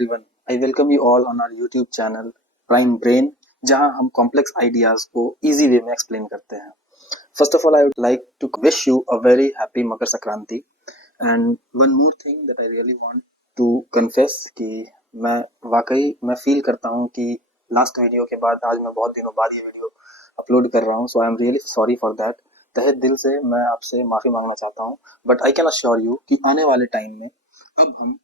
everyone. I welcome you all on our YouTube channel Prime Brain, जहां हम complex ideas को easy way में explain करते हैं. First of all, I would like to wish you a very happy Makar Sankranti. And one more thing that I really want to confess कि मैं feel करता हूँ कि last video के बाद आज मैं बहुत दिनों बाद ये video upload कर रहा हूँ. So I am really sorry for that. तहे दिल से मैं आपसे माफी मांगना चाहता हूँ. But I can assure you कि आने वाले टाइम में अब हम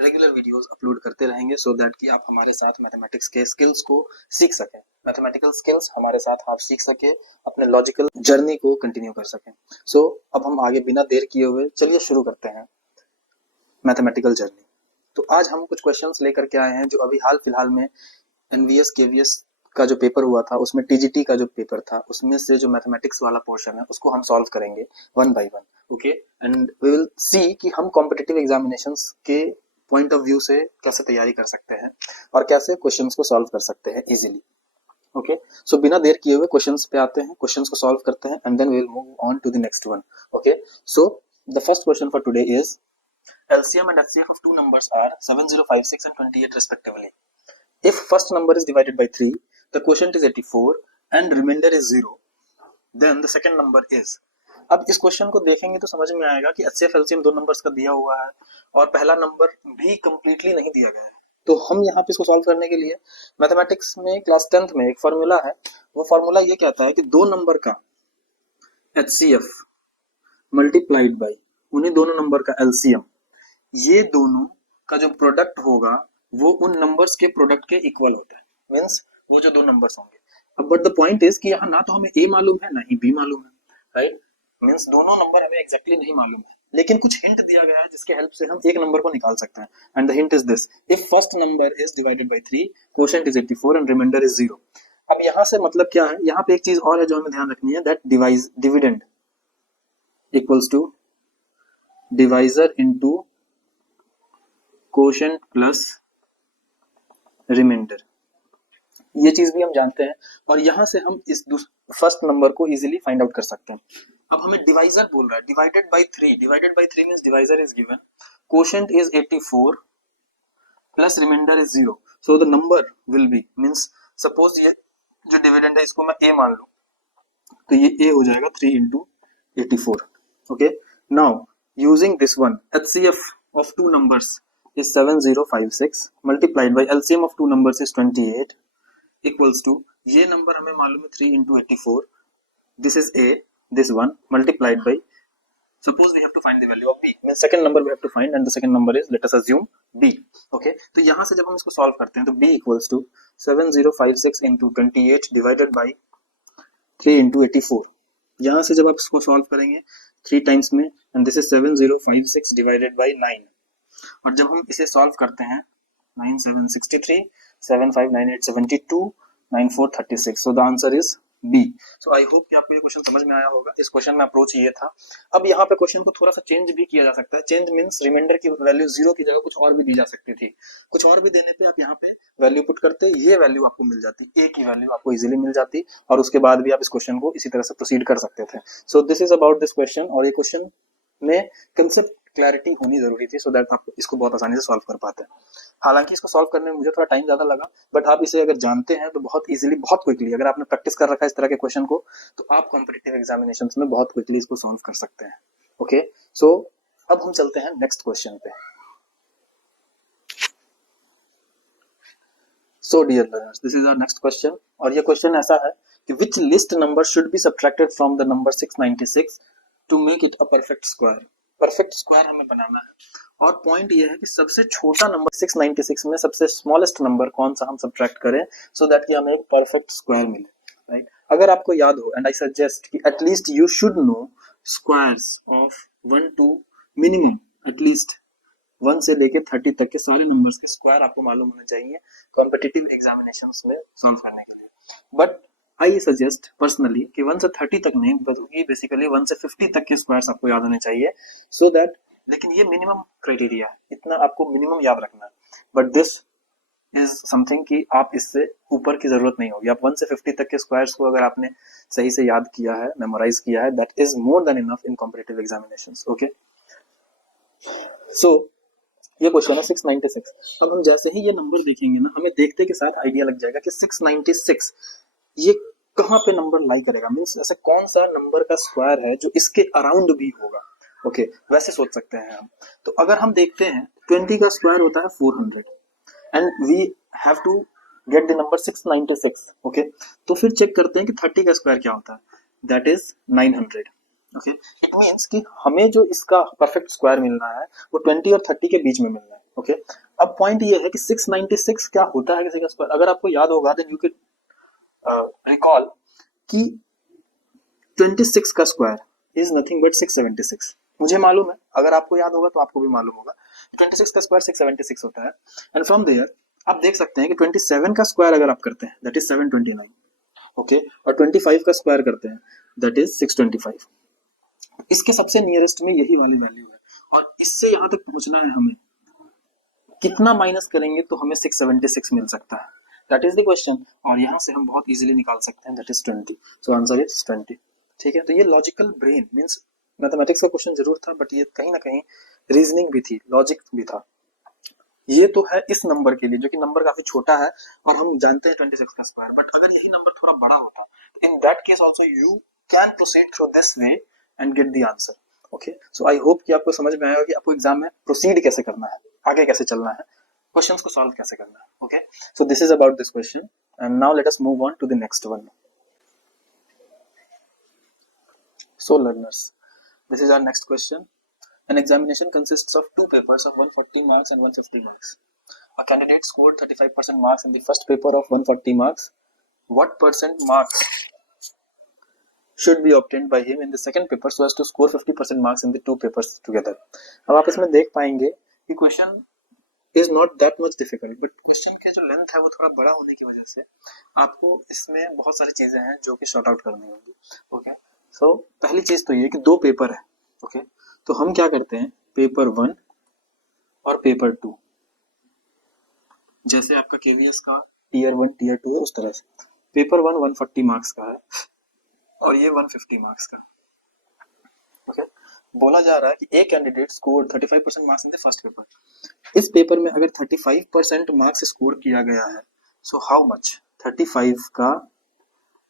रेगुलर वीडियोस अपलोड करते रहेंगे सो दैट कि आप हमारे साथ मैथमेटिक्स के स्किल्स को सीख सकें, मैथमेटिकल स्किल्स हमारे साथ आप सीख सके, अपने लॉजिकल जर्नी को कंटिन्यू कर सकें. सो अब हम आगे बिना देर किए हुए चलिए शुरू करते हैं मैथमेटिकल जर्नी. तो आज हम कुछ क्वेश्चंस लेकर के आए हैं जो अभी हाल फिलहाल में एनवीएस केवीएस का जो पेपर हुआ था उसमें टीजीटी का जो पेपर था उसमें से जो मैथमेटिक्स वाला पोर्शन है उसको हम सॉल्व करेंगे one by one. Okay, and we will see कि हम कॉम्पिटिटिव एग्जामिनेशंस के पॉइंट ऑफ व्यू से कैसे तैयारी कर सकते हैं और कैसे क्वेश्चंस को सॉल्व कर सकते हैं इजीली. ओके, सो बिना देर किए हुए क्वेश्चंस पे आते हैं, क्वेश्चंस को सॉल्व करते हैं and then we will move on to the next one. Okay, so the first question for today is LCM and HCF of two numbers are 7056 and 28 respectively. If first number is divided by 3, the quotient is 84 and remainder is 0, then the second number is. अब इस question को देखेंगे तो समझ में आएगा कि HCF LCM दो नंबर्स का दिया हुआ है और पहला नंबर भी कंप्लीटली नहीं दिया गया है. तो हम यहाँ पे इसको सॉल्व करने के लिए मैथमेटिक्स में क्लास 10th में एक फार्मूला है, वो फार्मूला ये कहता है कि दो नंबर का HCF मल्टीप्लाइड बाई उन्हीं दोनों नंबर का LCM, ये दोनों का जो प्रोडक्ट होगा वो उन नंबर्स के प्रोडक्ट के इक्वल होता है. मीन्स वो जो दो नंबर्स होंगे. अब बट द पॉइंट इज कि यहाँ ना तो हमें A मालूम है ना ही B मालूम है, राइट? मीन्स दोनों नंबर हमें एग्जैक्टली नहीं मालूम है, लेकिन कुछ हिंट दिया गया है जिसके हेल्प से हम एक नंबर को निकाल सकते हैं. And the hint is this: if first number is divided by 3, quotient is 84 and remainder is 0. अब यहाँ से मतलब क्या है, यहाँ पे एक चीज और है जो हमें ध्यान रखनी है, that dividend equals to divisor into quotient plus remainder. ये चीज भी हम जानते हैं और यहाँ से हम इस फर्स्ट नंबर को इजीली फाइंड आउट कर सकते हैं. अब हमें डिवाइजर बोल रहा है, divided by 3 means divisor is given, quotient is 84 plus remainder is 0. So the number will be, means suppose ये जो डिविडेंड है इसको मैं a मान लूं तो ये a हो जाएगा 3 into 84. Okay, now using this one, HCF of two numbers is 7056 multiplied by LCM of two numbers is 28 equals to, ये नंबर हमें मालूम है 3 into 84, this is A, this one multiplied by, suppose we have to find the value of B, means second number we have to find and the second number is, let us assume B. Okay, तो यहाँ से जब हम इसको solve करते हैं तो B equals to 7056 into 28 divided by 3 into 84. यहाँ से जब आप इसको सॉल्व करेंगे 3 टाइम्स में and this is 7056 divided by 9, और जब हम इसे सॉल्व करते हैं 9 7 63, 7 5 9 8 72, 9 4 36. So the answer is B. So I hope कि आपको ये क्वेश्चन समझ में आया होगा. इस क्वेश्चन में अप्रोच ये था. अब यहाँ पे क्वेश्चन को थोड़ा सा चेंज भी किया जा सकता है. चेंज मींस रिमाइंडर की वैल्यू 0 की जगह कुछ और भी दी जा सकती थी. कुछ और भी देने पे आप यहाँ पे वैल्यू पुट करते, ये वैल्यू आपको मिल जाती, A की वैल्यू आपको इजीली मिल जाती और उसके बाद भी आप इस क्वेश्चन को इसी तरह से प्रोसीड कर सकते थे. सो this is about this question, और ये क्वेश्चन में कंसेप्ट क्लैरिटी होनी जरूरी थी सो दैट आप इसको बहुत आसानी से सॉल्व कर पाते हैं. हालांकि इसको सॉल्व करने में मुझे थोड़ा टाइम ज्यादा लगा, बट आप इसे अगर जानते हैं तो बहुत इजीली, बहुत क्विकली, अगर आपने प्रैक्टिस कर रखा है इस तरह के क्वेश्चन को, तो आप कॉम्पिटिटिव एग्जामिनेशंस में बहुत क्विकली इसको सॉल्व कर सकते हैं. ओके, सो अब हम चलते हैं नेक्स्ट क्वेश्चन पे. So dear learners, this is our next question, और ये क्वेश्चन ऐसा है कि which least number should be subtracted from the number 696 to make it a perfect square. Perfect square हमें बनाना है और पॉइंट ये है कि सबसे छोटा नंबर 696 में सबसे स्मॉलेस्ट नंबर कौन सा हम सब्ट्रैक्ट करें सो दैट कि हमें एक परफेक्ट स्क्वायर मिले, राइट? अगर आपको याद हो, एंड आई सजेस्ट कि at least you should know squares of 1 to minimum at least 1 से लेके 30 तक के सारे नंबर्स के स्क्वायर आपको मालूम होने चाहिए कॉम्पिटिटिव एग्जामिनेशंस में सॉल्व करने के लिए. बट आई सजेस्ट पर्सनली कि 1 से 30 तक नहीं, बल्कि बेसिकली 1 से 50 तक के स्क्वायर्स आपको याद होने चाहिए सो दैट, लेकिन ये मिनिमम क्राइटेरिया है, इतना आपको मिनिमम याद रखना है. बट दिस इज समथिंग कि आप इससे ऊपर की जरूरत नहीं होगी. आप 1 से 50 तक के स्क्वायर्स को अगर आपने सही से याद किया है, मेमोराइज किया है, that is more than enough in competitive examinations. Okay, so ये क्वेश्चन है 696। अब हम जैसे ही ये नंबर देखेंगे ना, हमें देखते के साथ आइडिया लग जाएगा कि 696 ये कहाँ पे नंबर लाई करेगा, मीन्स ऐसे कौन सा नंबर का स्क्वायर है जो इसके अराउंड भी होगा। ओके वैसे सोच सकते हैं हम। तो अगर हम देखते हैं 20 का स्क्वायर होता है 400 and we have to get the number 696। Okay तो फिर चेक करते हैं कि 30 का स्क्वायर क्या होता है, that is 900। Okay it means कि हमें जो इसका परफेक्ट स्क्वायर मिलना है वो 20 और 30 के बीच में मिलना है। ओके अब पॉइंट ये है कि 696 क्या होता है किसी का स्क्वायर। अगर आपको याद होगा देन यू कैन रिकॉल कि 26 का स्क्वायर इज नथिंग बट 676। मुझे मालूम है, अगर आपको याद होगा तो आपको भी मालूम होगा 26 का स्क्वायर 676 होता है। एंड फ्रॉम देयर आप देख सकते हैं कि 27 का स्क्वायर अगर आप करते हैं दैट इज 729। ओके और 25 का स्क्वायर करते हैं दैट इज 625। इसके सबसे नियरेस्ट में यही वाली वैल्यू है और इससे यहां तक पहुंचना है हमें, कितना माइनस करेंगे तो हमें 676 मिल सकता है, दैट इज द क्वेश्चन। और यहां से हम बहुत इजीली निकाल सकते हैं that is 20। So answer is 20। ठीक है तो ये लॉजिकल ब्रेन मींस मैथमेटिक्स का क्वेश्चन जरूर था बट ये कहीं ना कहीं रीजनिंग भी थी, लॉजिक भी था। ये तो है इस नंबर के लिए जो कि नंबर काफी छोटा है और हम जानते हैं 26 का स्क्वायर, बट अगर यही नंबर थोड़ा बड़ा होता तो in that case also you can proceed through this way and gate the answer. Okay so I hope कि आपको समझ में आएगा कि आपको एग्जाम में प्रोसीड कैसे करना है, आगे कैसे चलना है, क्वेश्चंस को सॉल्व कैसे करना है। Okay so this is about this question and now let us move on to the next one. So learners, this is our next question. An examination consists of two papers of 140 marks and 150 marks. A candidate scored 35% marks in the first paper of 140 marks. What percent marks should be obtained by him in the second paper so as to score 50% marks in the two papers together? अब आप इसमें देख पाएंगे कि question is not that much difficult but question के जो length है वो थोड़ा बड़ा होने की वजह से आपको इसमें बहुत सारी चीजें हैं जो कि शॉर्ट आउट करनी होगी। ओके सो पहली चीज तो ये कि दो पेपर है। ओके तो हम क्या करते हैं, पेपर 1 और पेपर 2, जैसे आपका केवीएस का टीयर 1 टीयर 2 है उस तरह से पेपर 1 140 मार्क्स का है और ये 150 मार्क्स का। ओके बोला जा रहा है कि a candidate score 35% marks in the first paper. इस पेपर में अगर 35% मार्क्स स्कोर किया गया है सो हाउ मच, 35 का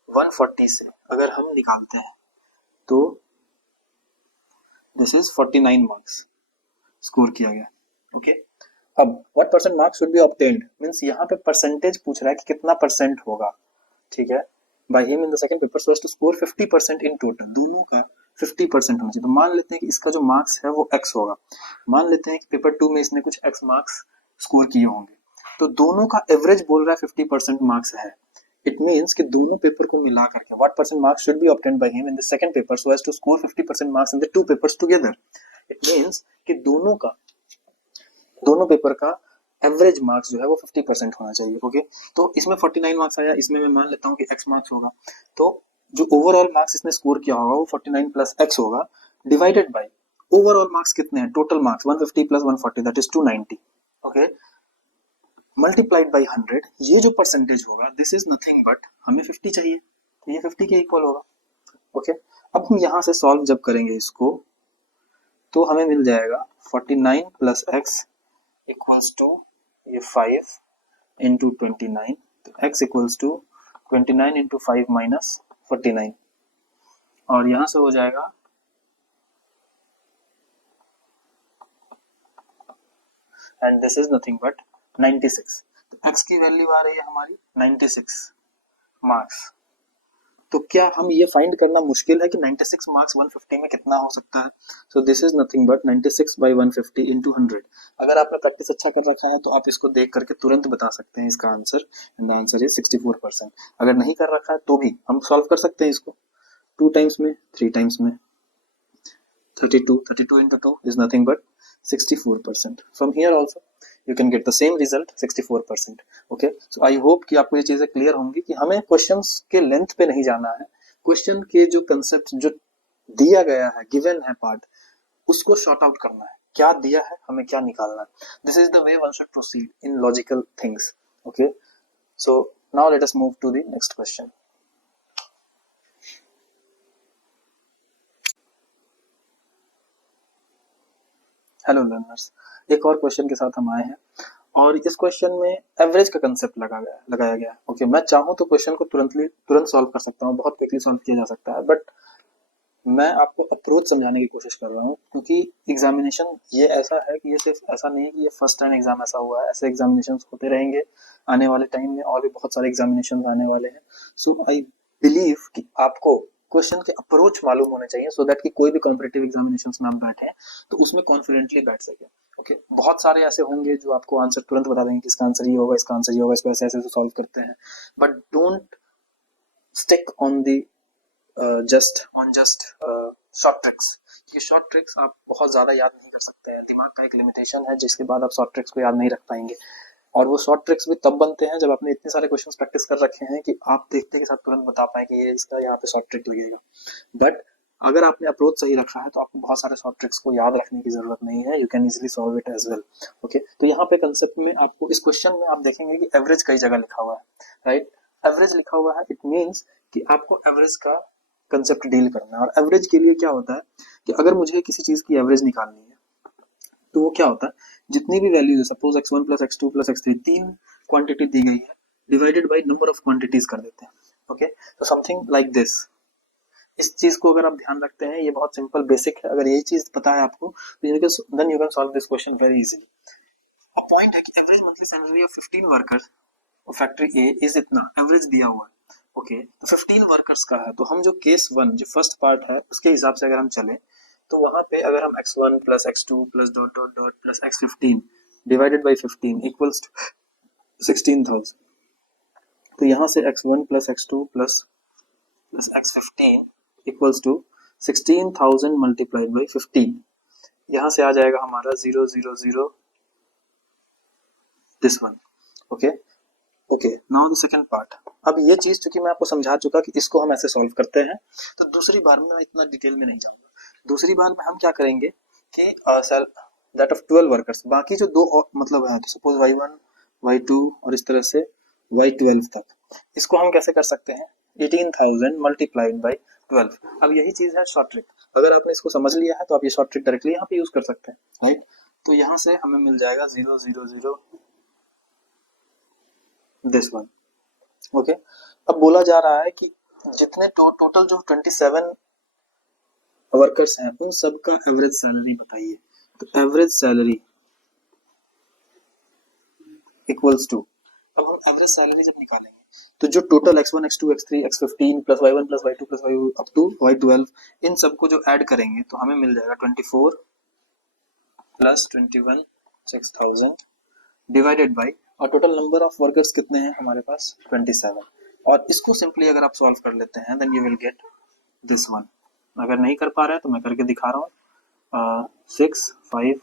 140 से अगर हम निकालते हैं तो दिस इज 49 मार्क्स स्कोर किया गया। ओके अब what percent marks should be obtained means यहाँ पे परसेंटेज पूछ रहा है कि कितना परसेंट होगा। ठीक है by him in the second paper so as to score 50% in total, दोनों का 50% होना चाहिए। तो मान लेते हैं कि इसका जो मार्क्स है वो x होगा, मान लेते हैं कि पेपर 2 में इसने कुछ x मार्क्स स्कोर किए होंगे, तो दोनों का एवरेज बोल रहा है 50% मार्क्स है। इट मीन्स कि दोनों पेपर को मिला करके what percent marks should be obtained by him in the second paper so as to score 50% marks in the two papers together. It means कि दोनों पेपर का एवरेज मार्क्स जो है वो 50% होना चाहिए। ओके तो इसमें 49 मार्क्स आया, इसमें मैं मान लेता हूँ कि x मार्क्स होगा, तो जो ओवरऑल मार्क्स इसने स्कोर किया होगा वो 49 प्लस x होगा डिवाइडेड बाय ओवरऑल मार्क्स कितने हैं, total marks 150 plus 140 that is 290। Okay multiplied by 100, ये जो परसेंटेज होगा दिस इज नथिंग बट हमें 50 चाहिए तो ये 50 के इक्वल होगा। ओके अब हम यहाँ से सॉल्व जब करेंगे इसको तो हमें मिल जाएगा 49 प्लस x इक्वल्स टू ये 5 इंटू 29, तो x equals to 29 into 5 minus 49 और यहां से हो जाएगा and this is nothing but 96। तो x की वैल्यू आ रही है हमारी 96 मार्क्स। तो क्या हम ये फाइंड करना मुश्किल है कि 96 मार्क्स 150 में कितना हो सकता है। So this is nothing but 96 by 150 into 100। अगर आपने प्रैक्टिस अच्छा कर रखा है तो आप इसको देख करके तुरंत बता सकते हैं इसका answer and the answer is 64%। अगर नहीं कर रखा है तो भी हम सॉल्व कर सकते हैं इसको 2 टाइम्स में 3 टाइम्स में 32 into 2 is nothing but 64%. From here also you can get the same result 64%. Okay so I hope कि आपको ये चीजें क्लियर होंगी कि हमें क्वेश्चंस के लेंथ पे नहीं जाना है, क्वेश्चन के जो कंसेप्ट जो दिया गया है गिवन है पार्ट उसको शॉर्ट आउट करना है, क्या दिया है हमें क्या निकालना है। This is the way one should proceed in logical things. Okay so now let us move to the next question. Hello learners, एक और क्वेश्चन के साथ हम आए हैं और इस क्वेश्चन में एवरेज का कंसेप्ट लगाया गया है। ओके, मैं चाहूँ तो क्वेश्चन को तुरंत सॉल्व कर सकता हूँ, बहुत क्विकली सॉल्व किया जा सकता है, बट मैं आपको अप्रोच समझाने की कोशिश कर रहा हूँ क्योंकि एग्जामिनेशन ये ऐसा है कि ये सिर्फ ऐसा नहीं है कि ये फर्स्ट टाइम एग्जाम ऐसा हुआ है, ऐसे एग्जामिनेशन होते रहेंगे आने वाले टाइम में और भी बहुत सारे एग्जामिनेशन आने वाले हैं। सो आई बिलीव कि आपको क्वेश्चन के अप्रोच मालूम होने चाहिए सो दैट कि कोई भी कॉम्पिटेटिव एग्जामिनेशन में आप बैठे तो उसमें कॉन्फिडेंटली बैठ सके। ओके, बहुत सारे ऐसे होंगे जो आपको आंसर तुरंत बता देंगे कि इसका आंसर ये होगा, इसका आंसर ये होगा, इसको ऐसे ऐसे सॉल्व करते हैं, but don't stick on the just short tricks. ये शॉर्ट ट्रिक्स आप बहुत ज्यादा याद नहीं कर सकते हैं, दिमाग का एक लिमिटेशन है जिसके बाद आप शॉर्ट ट्रिक्स को याद नहीं रख पाएंगे। और वो शॉर्ट ट्रिक्स भी तब बनते हैं जब आपने इतने सारे क्वेश्चंस प्रैक्टिस कर रखे हैं कि आप देखते के साथ तुरंत बता पाए कि ये इसका यहाँ पे शॉर्ट ट्रिक लगेगा। बट अगर आपने अप्रोच सही रखा है तो आपको बहुत सारे शॉर्ट ट्रिक्स को याद रखने की जरूरत नहीं है, you can easily solve it as well. Okay, तो यहाँ पे कंसेप्ट में आपको इस क्वेश्चन में आप देखेंगे कि एवरेज कई जगह लिखा हुआ है, राइट। एवरेज लिखा हुआ है, इट मीन्स कि आपको एवरेज का कंसेप्ट डील करना है। और एवरेज के लिए क्या होता है कि अगर मुझे किसी चीज की एवरेज निकालनी है तो वो क्या होता है, जितनी भी वैल्यूज है, suppose x1 plus x2 plus x3, तीन क्वांटिटी दी गई है, divided by number of quantities कर देते हैं। ओके, तो समथिंग लाइक दिस। इस चीज को अगर आप ध्यान रखते हैं, ये बहुत सिंपल बेसिक है, अगर ये चीज पता है आपको तो then you can solve this question very easily. A point है कि average monthly salary of 15 workers factory A is इतना, एवरेज दिया हुआ है। ओके, तो 15 वर्कर्स का है, तो हम जो केस वन जो फर्स्ट पार्ट है उसके हिसाब से अगर हम चले तो वहां पे अगर हम x1 plus x2 plus dot dot dot plus x15 divided by 15 equals to 16,000, तो यहाँ से x1 plus x2 plus plus x15 equals to 16,000 multiplied by 15, यहाँ से आ जाएगा हमारा 0 0 0 this one. Okay okay, now the second part. अब ये चीज चूंकि मैं आपको समझा चुका कि इसको हम ऐसे सॉल्व करते हैं, तो दूसरी बार में मैं इतना डिटेल में नहीं जाऊंगा। दूसरी बार में हम क्या करेंगे कि दैट ऑफ 12 वर्कर्स, बाकी जो दो मतलब है, तो सपोज y1 y2 और इस तरह से y12 तक, इसको हम कैसे कर सकते हैं, 18,000 मल्टीप्लाइड बाई 12। अब यही चीज है शॉर्ट ट्रिक, अगर आपने इसको समझ लिया है तो आप ये शॉर्ट ट्रिक डायरेक्टली यहाँ पे यूज कर सकते हैं, राइट। तो यहाँ से हमें मिल जाएगा 0 0 0 दिस वन। ओके, अब बोला जा रहा है कि जितने टोटल जो 27 वर्कर्स हैं उन सब का एवरेज सैलरी बताइए। तो एवरेज सैलरी इक्वल्स टू, अब हम एवरेज सैलरी जब निकालेंगे तो जो total x1 x2 x3 x15 plus y1 plus y2 plus y up to y12, इन सबको जो ऐड करेंगे तो हमें मिल जाएगा 24 प्लस 21 6000 डिवाइडेड बाई, और टोटल नंबर ऑफ वर्कर्स कितने हैं हमारे पास 27। और इसको सिंपली अगर आप सॉल्व कर लेते हैं then you will get this one. अगर नहीं कर पा रहे हैं तो मैं करके दिखा रहा हूँ। 6 5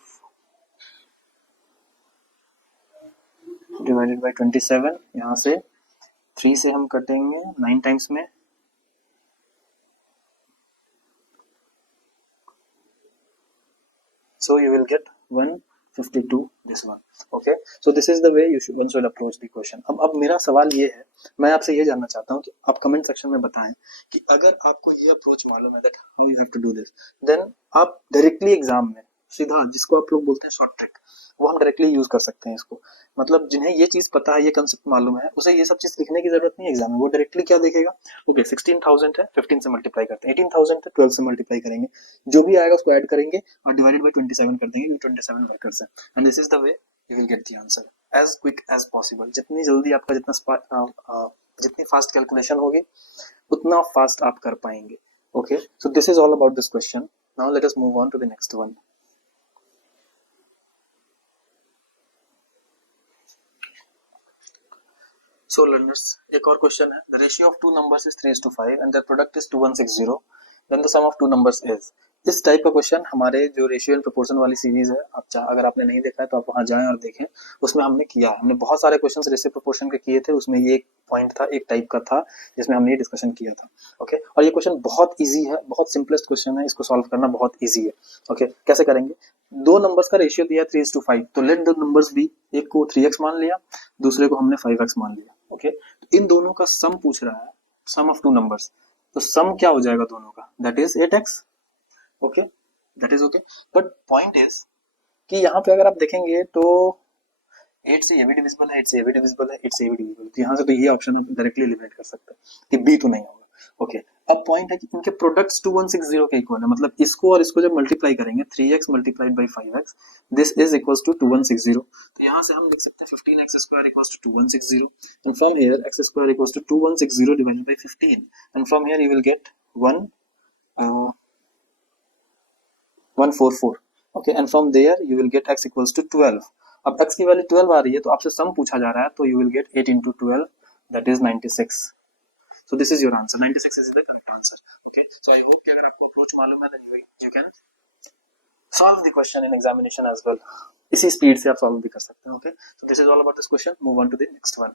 डिवाइडेड बाई 27, यहाँ से 3 से हम कटेंगे 9 टाइम्स में, so you will get 152 this one. Okay, so this is the way one should approach the question. अब मेरा सवाल ये है, मैं आपसे ये जानना चाहता हूँ कि आप कमेंट सेक्शन में बताएं कि अगर आपको ये अप्रोच मालूम है that how you have to do this, then आप डायरेक्टली एग्जाम में सीधा, जिसको आप लोग बोलते हैं शॉर्ट ट्रिक, वो हम डायरेक्टली यूज कर सकते हैं इसको। मतलब जिन्हें ये चीज पता है, ये कंसेप्ट मालूम है, उसे ये सब चीज लिखने की जरूरत नहीं है एग्जाम में, वो डायरेक्टली क्या देखेगा, ओके 16,000 है, 15 से मल्टीप्लाई करते हैं, 18,000 है, 12 से मल्टीप्लाई करेंगे, जो भी आएगा उसको ऐड करेंगे और डिवाइडेड बाई 27 कर देंगे, 27 वर्कर्स है, and this is the way you will get the answer as quick as possible. जितनी जल्दी आपका जितनी फास्ट कैलकुलेशन होगी उतना फास्ट आप कर पाएंगे। Okay, so this is all about this question. Now let us move on to the next one. So learners, एक और क्वेश्चन है, the ratio of two numbers is 3:5 and their product is 2160, then the sum of two numbers is। इस type का question हमारे जो ratio and proportion वाली series है, अगर आपने नहीं देखा है तो आप वहां जाएं और देखें, उसमें हमने किया, हमने बहुत सारे क्वेश्चन रेशियो प्रोपोर्शन के किए थे, उसमें ये एक पॉइंट था, एक टाइप का था जिसमें हमने ये डिस्कशन किया था। ओके, और ये क्वेश्चन बहुत ईजी है, बहुत सिंपलेस्ट क्वेश्चन है, इसको सॉल्व करना बहुत ईजी है। ओके, कैसे करेंगे, दो नंबर्स का रेशियो दिया 3:5, तो लेट द नंबर्स बी, एक को 3x मान लिया, दूसरे को हमने 5x मान लिया। ओके, तो इन दोनों का सम पूछ रहा है, सम ऑफ टू नंबर्स, तो सम क्या हो जाएगा दोनों का, that is 8x। Okay, that is okay, but point is कि यहाँ पे अगर आप देखेंगे तो 8 से ये भी डिविजिबल है, 8 से ये भी डिविजिबल है, 8 से ये भी डिविजिबल है, तो यहाँ से तो ये ऑप्शन आप डायरेक्टली एलिमिनेट कर सकते हैं कि बी तो नहीं होगा। ओके, अब पॉइंट है कि इनके प्रोडक्ट्स 2160 के इक्वल है, मतलब इसको और इसको जब मल्टीप्लाई करेंगे 3x multiplied by 5x this is equals to 2160। तो यहाँ से हम लिख सकते हैं 15x square equals to 2160 and from here x square equals to 2160 divided by 15 and from here you will get 144। Okay, and from there you will get x equals to 12। अब x की value 12 आ रही है तो आपसे सम पूछा जा रहा है, तो you will gate 8 into 12 that is 96। So this is your answer. 96 is the correct answer. Okay. So I hope कि अगर आपको अप्रोच मालूम है then you can solve the question in examination as well. इसी स्पीड से आप solve भी कर सकते हैं. Okay. So this is all about this question. Move on to the next one.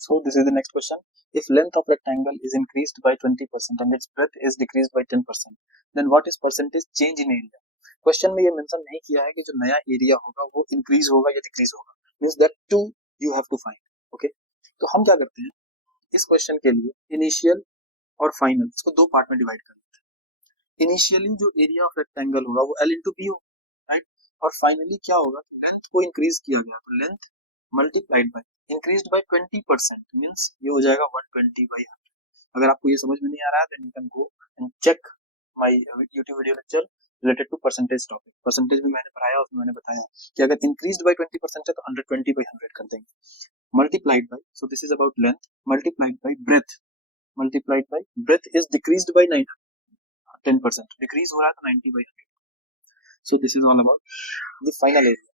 So this is the next question. If length of rectangle is increased by 20% and its breadth is decreased by 10%, then what is percentage change in area? Question में ये mention नहीं किया है कि जो नया area होगा वो इंक्रीज होगा या डिक्रीज होगा, means that too you have to find. Okay, तो हम क्या करते हैं इस क्वेश्चन के लिए इनिशियल और फाइनल इसको दो पार्ट में डिवाइड कर लेते हैं। इनिशियली जो एरिया ऑफ रेक्टेंगल होगा वो L इंटू बी होगा, राइट, और फाइनली क्या होगा लेंथ को इंक्रीज किया गया तो length multiplied bye increased by 20% means ये हो जाएगा 120 बाई 100। अगर आपको ये समझ में नहीं आ रहा है then you can go and check my YouTube video lecture related to percentage topic. Percentage में मैंने पढ़ाया उसमें मैंने बताया कि अगर इंक्रीज्ड बाय 20% है तो 120 बाई 100 कर देंगे, multiplied by, so this is about length, multiplied by breadth, multiplied by breadth is decreased by 10%, decrease हो रहा है तो 90 by 100। So this is all about the final area.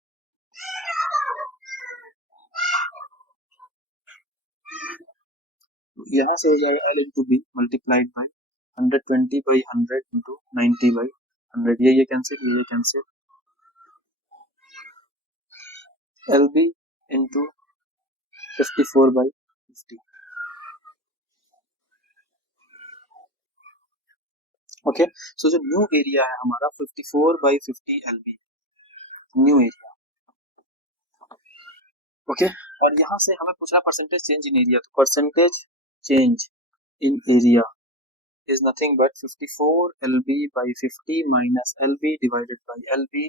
यहाँ से हो जाएगा L into B multiplied by 120 by 100 into 90 by 100, ये cancel, ये cancel, L B into 54 by 50। Okay, so जो न्यू एरिया है हमारा 54 by 50 L B new area. Okay, और यहाँ से हमें पूछ रहा परसेंटेज चेंज इन एरिया, तो percentage change in area is nothing but 54 LB by 50 minus LB divided by LB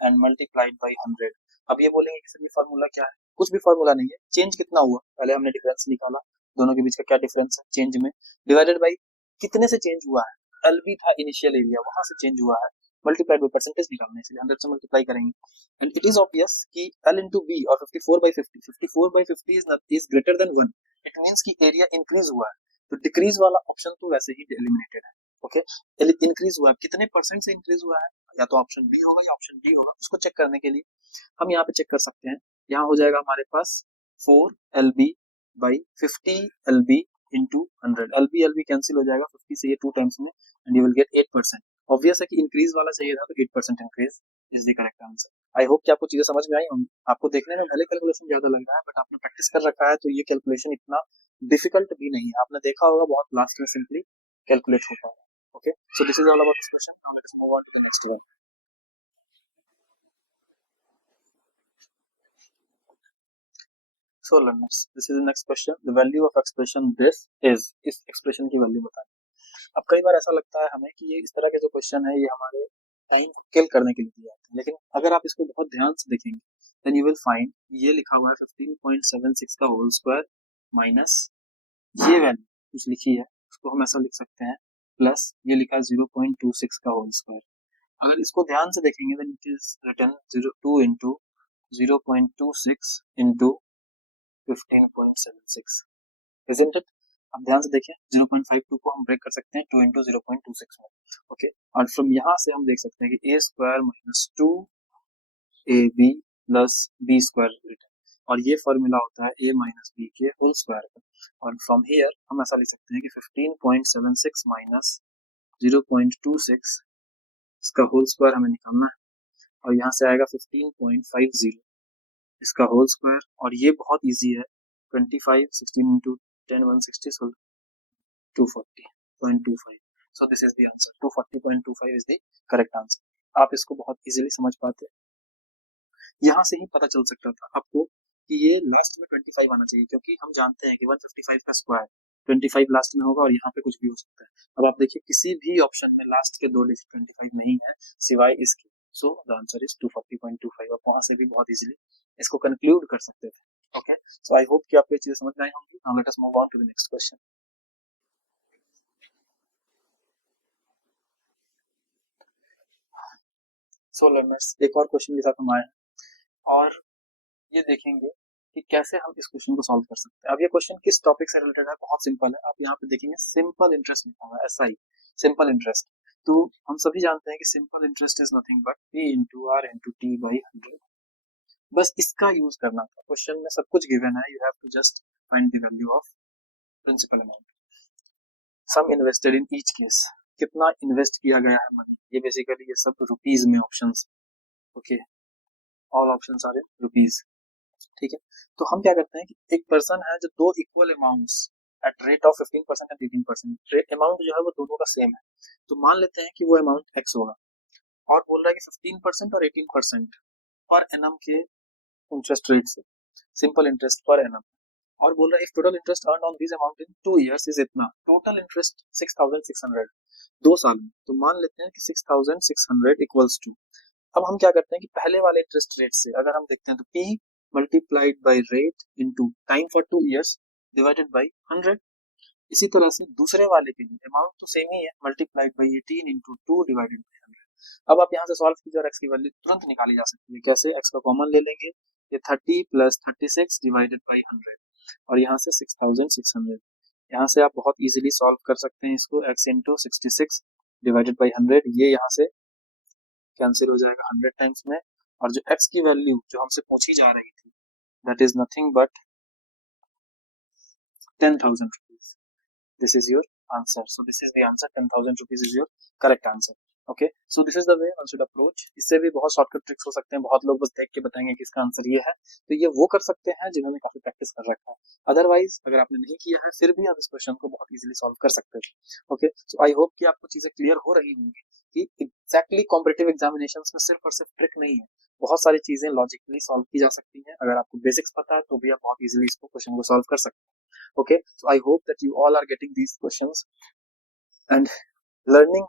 and multiplied by 100। अब ये बोलेंगे कि सर ये फार्मूला क्या है, कुछ भी फार्मूला नहीं है, चेंज कितना हुआ पहले हमने डिफरेंस निकाला, दोनों के बीच का क्या डिफरेंस है चेंज में, डिवाइडेड बाई कितने से चेंज हुआ है, LB था इनिशियल एरिया वहां से चेंज हुआ है, मल्टीप्लाइड बाई परसेंटेज निकालने इसलिए 100 से मल्टीप्लाई करेंगे एंड इट इज ऑब्वियस कि L into B और 54 by 50, 54 by 50 is greater than 1, it means कि एरिया इंक्रीज हुआ है, तो डिक्रीज वाला ऑप्शन तो वैसे ही एलिमिनेटेड है। ओके, इंक्रीज हुआ है कितने परसेंट से इंक्रीज हुआ है, या तो ऑप्शन बी होगा या ऑप्शन डी होगा, उसको चेक करने के लिए हम यहाँ पे चेक कर सकते हैं। यहाँ हो जाएगा हमारे पास 4 LB by 50 LB into 100, LB cancel हो जाएगा 50 से ये 2 टाइम्स में and you will gate 8%। Obvious है कि इंक्रीज वाला चाहिए था तो 8% increase is the correct answer. I hope कि आपको चीजें समझ में आई होंगी, आपको देखने में भले कैलकुलेशन ज्यादा लग रहा है बट आपने प्रैक्टिस कर रखा है तो ये कैलकुलेशन इतना डिफिकल्ट भी नहीं है, आपने देखा होगा बहुत लास्ट में सिंपली कैलकुलेट होता है। Okay, so this is all about this question, now let's move on to the next one. So learners this is the next question, the value of expression this is, इस expression की value बताएं। अब कई बार ऐसा लगता है हमें कि ये इस तरह के जो क्वेश्चन है ये हमारे टाइम को किल करने के लिए दिए जाते हैं, लेकिन अगर आप इसको बहुत ध्यान से देखेंगे देन यू विल फाइंड ये लिखा हुआ है 15.76 का होल स्क्वायर माइनस ये वैल्यू कुछ लिखी है उसको हम ऐसा लिख सकते हैं प्लस ये लिखा है 0.26 का होल स्क्वायर। अगर इसको ध्यान से देखेंगे then it is written 02 into 0.26 into 15.76, isn't it? अब ध्यान से देखिए 0.52 को हम ब्रेक कर सकते हैं 2 इंटू 0.26 में। ओके, और फ्रॉम यहाँ से हम देख सकते हैं कि A square minus 2AB plus B square return, और ये फॉर्मूला होता है a माइनस बी के होल स्क्वायर का, और फ्रॉम हियर हम ऐसा लिख सकते हैं कि 15.76 माइनस 0.26 इसका होल स्क्वायर हमें निकालना है और यहाँ से आएगा 15.50 इसका होल स्क्वायर, और ये बहुत इजी है 25 16 into 10 160 so 240.25, so this is the answer, 240.25 is the correct answer। आप इसको बहुत इजीली समझ पाते हैं, यहाँ से ही पता चल सकता था आपको कि ये लास्ट में 25 आना चाहिए क्योंकि हम जानते हैं कि 155 का स्क्वायर 25 लास्ट में होगा और यहाँ पे कुछ भी हो सकता है। अब आप देखिए किसी भी ऑप्शन में लास्ट के 2 डिजिट 25 नहीं है सिवाय इसके, सो द आंसर इज 240.25। आप वहां से भी बहुत इजीली इसको कंक्लूड कर सकते थे। ओके, सो आई होप कि आपको ये चीजें समझ में आई होंगी। Now let us move on to the next question. So learners, एक और क्वेश्चन के साथ हम आए हैं और ये देखेंगे कि कैसे हम इस क्वेश्चन को सॉल्व कर सकते हैं। अब ये क्वेश्चन किस टॉपिक से रिलेटेड है, बहुत सिंपल है। आप यहाँ पे देखेंगे सिंपल इंटरेस्ट लिखा हुआ है, एसआई सिंपल इंटरेस्ट। तो हम सभी जानते हैं कि simple interest is nothing but P into R into T by 100। बस इसका यूज करना था। क्वेश्चन में सब कुछ गिवन है, you have to just find the value of principal amount, sum invested in each case, कितना इन्वेस्ट किया गया है मनी। ये बेसिकली ये सब रुपीज में options, okay, all options are in rupees. ठीक है, तो हम क्या करते हैं कि एक पर्सन है जो दो equal amounts at rate of 15% and 18%, amount जो है वो दोनों का सेम है। तो मान लेते हैं कि वो अमाउंट एक्स होगा और बोल रहा है कि 15% और 18% पर एनम के इंटरेस्ट रेट से, सिंपल इंटरेस्ट पर एनम, और बोल रहा है if total interest earn on this amount in 2 years is इतना, टोटल इंटरेस्ट 6600 2 साल में। तो मान लेते हैं कि 6600 इक्वल्स टू, अब हम क्या करते हैं कि पहले वाले इंटरेस्ट रेट से अगर हम देखते हैं तो p multiplied by rate into time for 2 years divided by 100। इसी तरह से दूसरे वाले के लिए अमाउंट तो सेम ही है, multiplied by 18 into 2 divided by 100। अब आप यहाँ से सॉल्व कीजिए और एक्स की वैल्यू तुरंत निकाली जा सकती है। कैसे? एक्स का कॉमन ले लेंगे, ये 30 प्लस 36 डिवाइडेड बाई 100 और यहाँ से 6600। यहाँ से आप बहुत इजीली सॉल्व कर सकते हैं इसको, x इंटू 66 डिवाइडेड बाई 100, ये यहाँ से कैंसिल हो जाएगा 100 टाइम्स में, और जो x की वैल्यू जो हमसे पूछी जा रही थी that is nothing but 10,000 rupees. This is your answer. So this is the answer. 10,000 rupees is your correct answer. Okay. So this is the way one should approach. इससे भी बहुत शॉर्टकट ट्रिक्स हो सकते हैं, बहुत लोग बस देख के बताएंगे कि इसका आंसर ये है, तो ये वो कर सकते हैं जिन्होंने काफी प्रैक्टिस कर रखा है। अदरवाइज अगर आपने नहीं किया है फिर भी आप इस क्वेश्चन को बहुत इजीली सॉल्व कर सकते हैं। ओके, सो आई होप कि आपको चीजें क्लियर हो रही होंगी कि एग्जैक्टली कॉम्पिटिटिव एग्जामिनेशंस में सिर्फ और सिर्फ ट्रिक नहीं है, बहुत सारी चीजें लॉजिकली सॉल्व की जा सकती हैं। अगर आपको बेसिक्स पता है तो भी आप बहुत इजीली इसको क्वेश्चन को सॉल्व कर सकते हैं। Okay, so I hope that you all are getting these questions and learning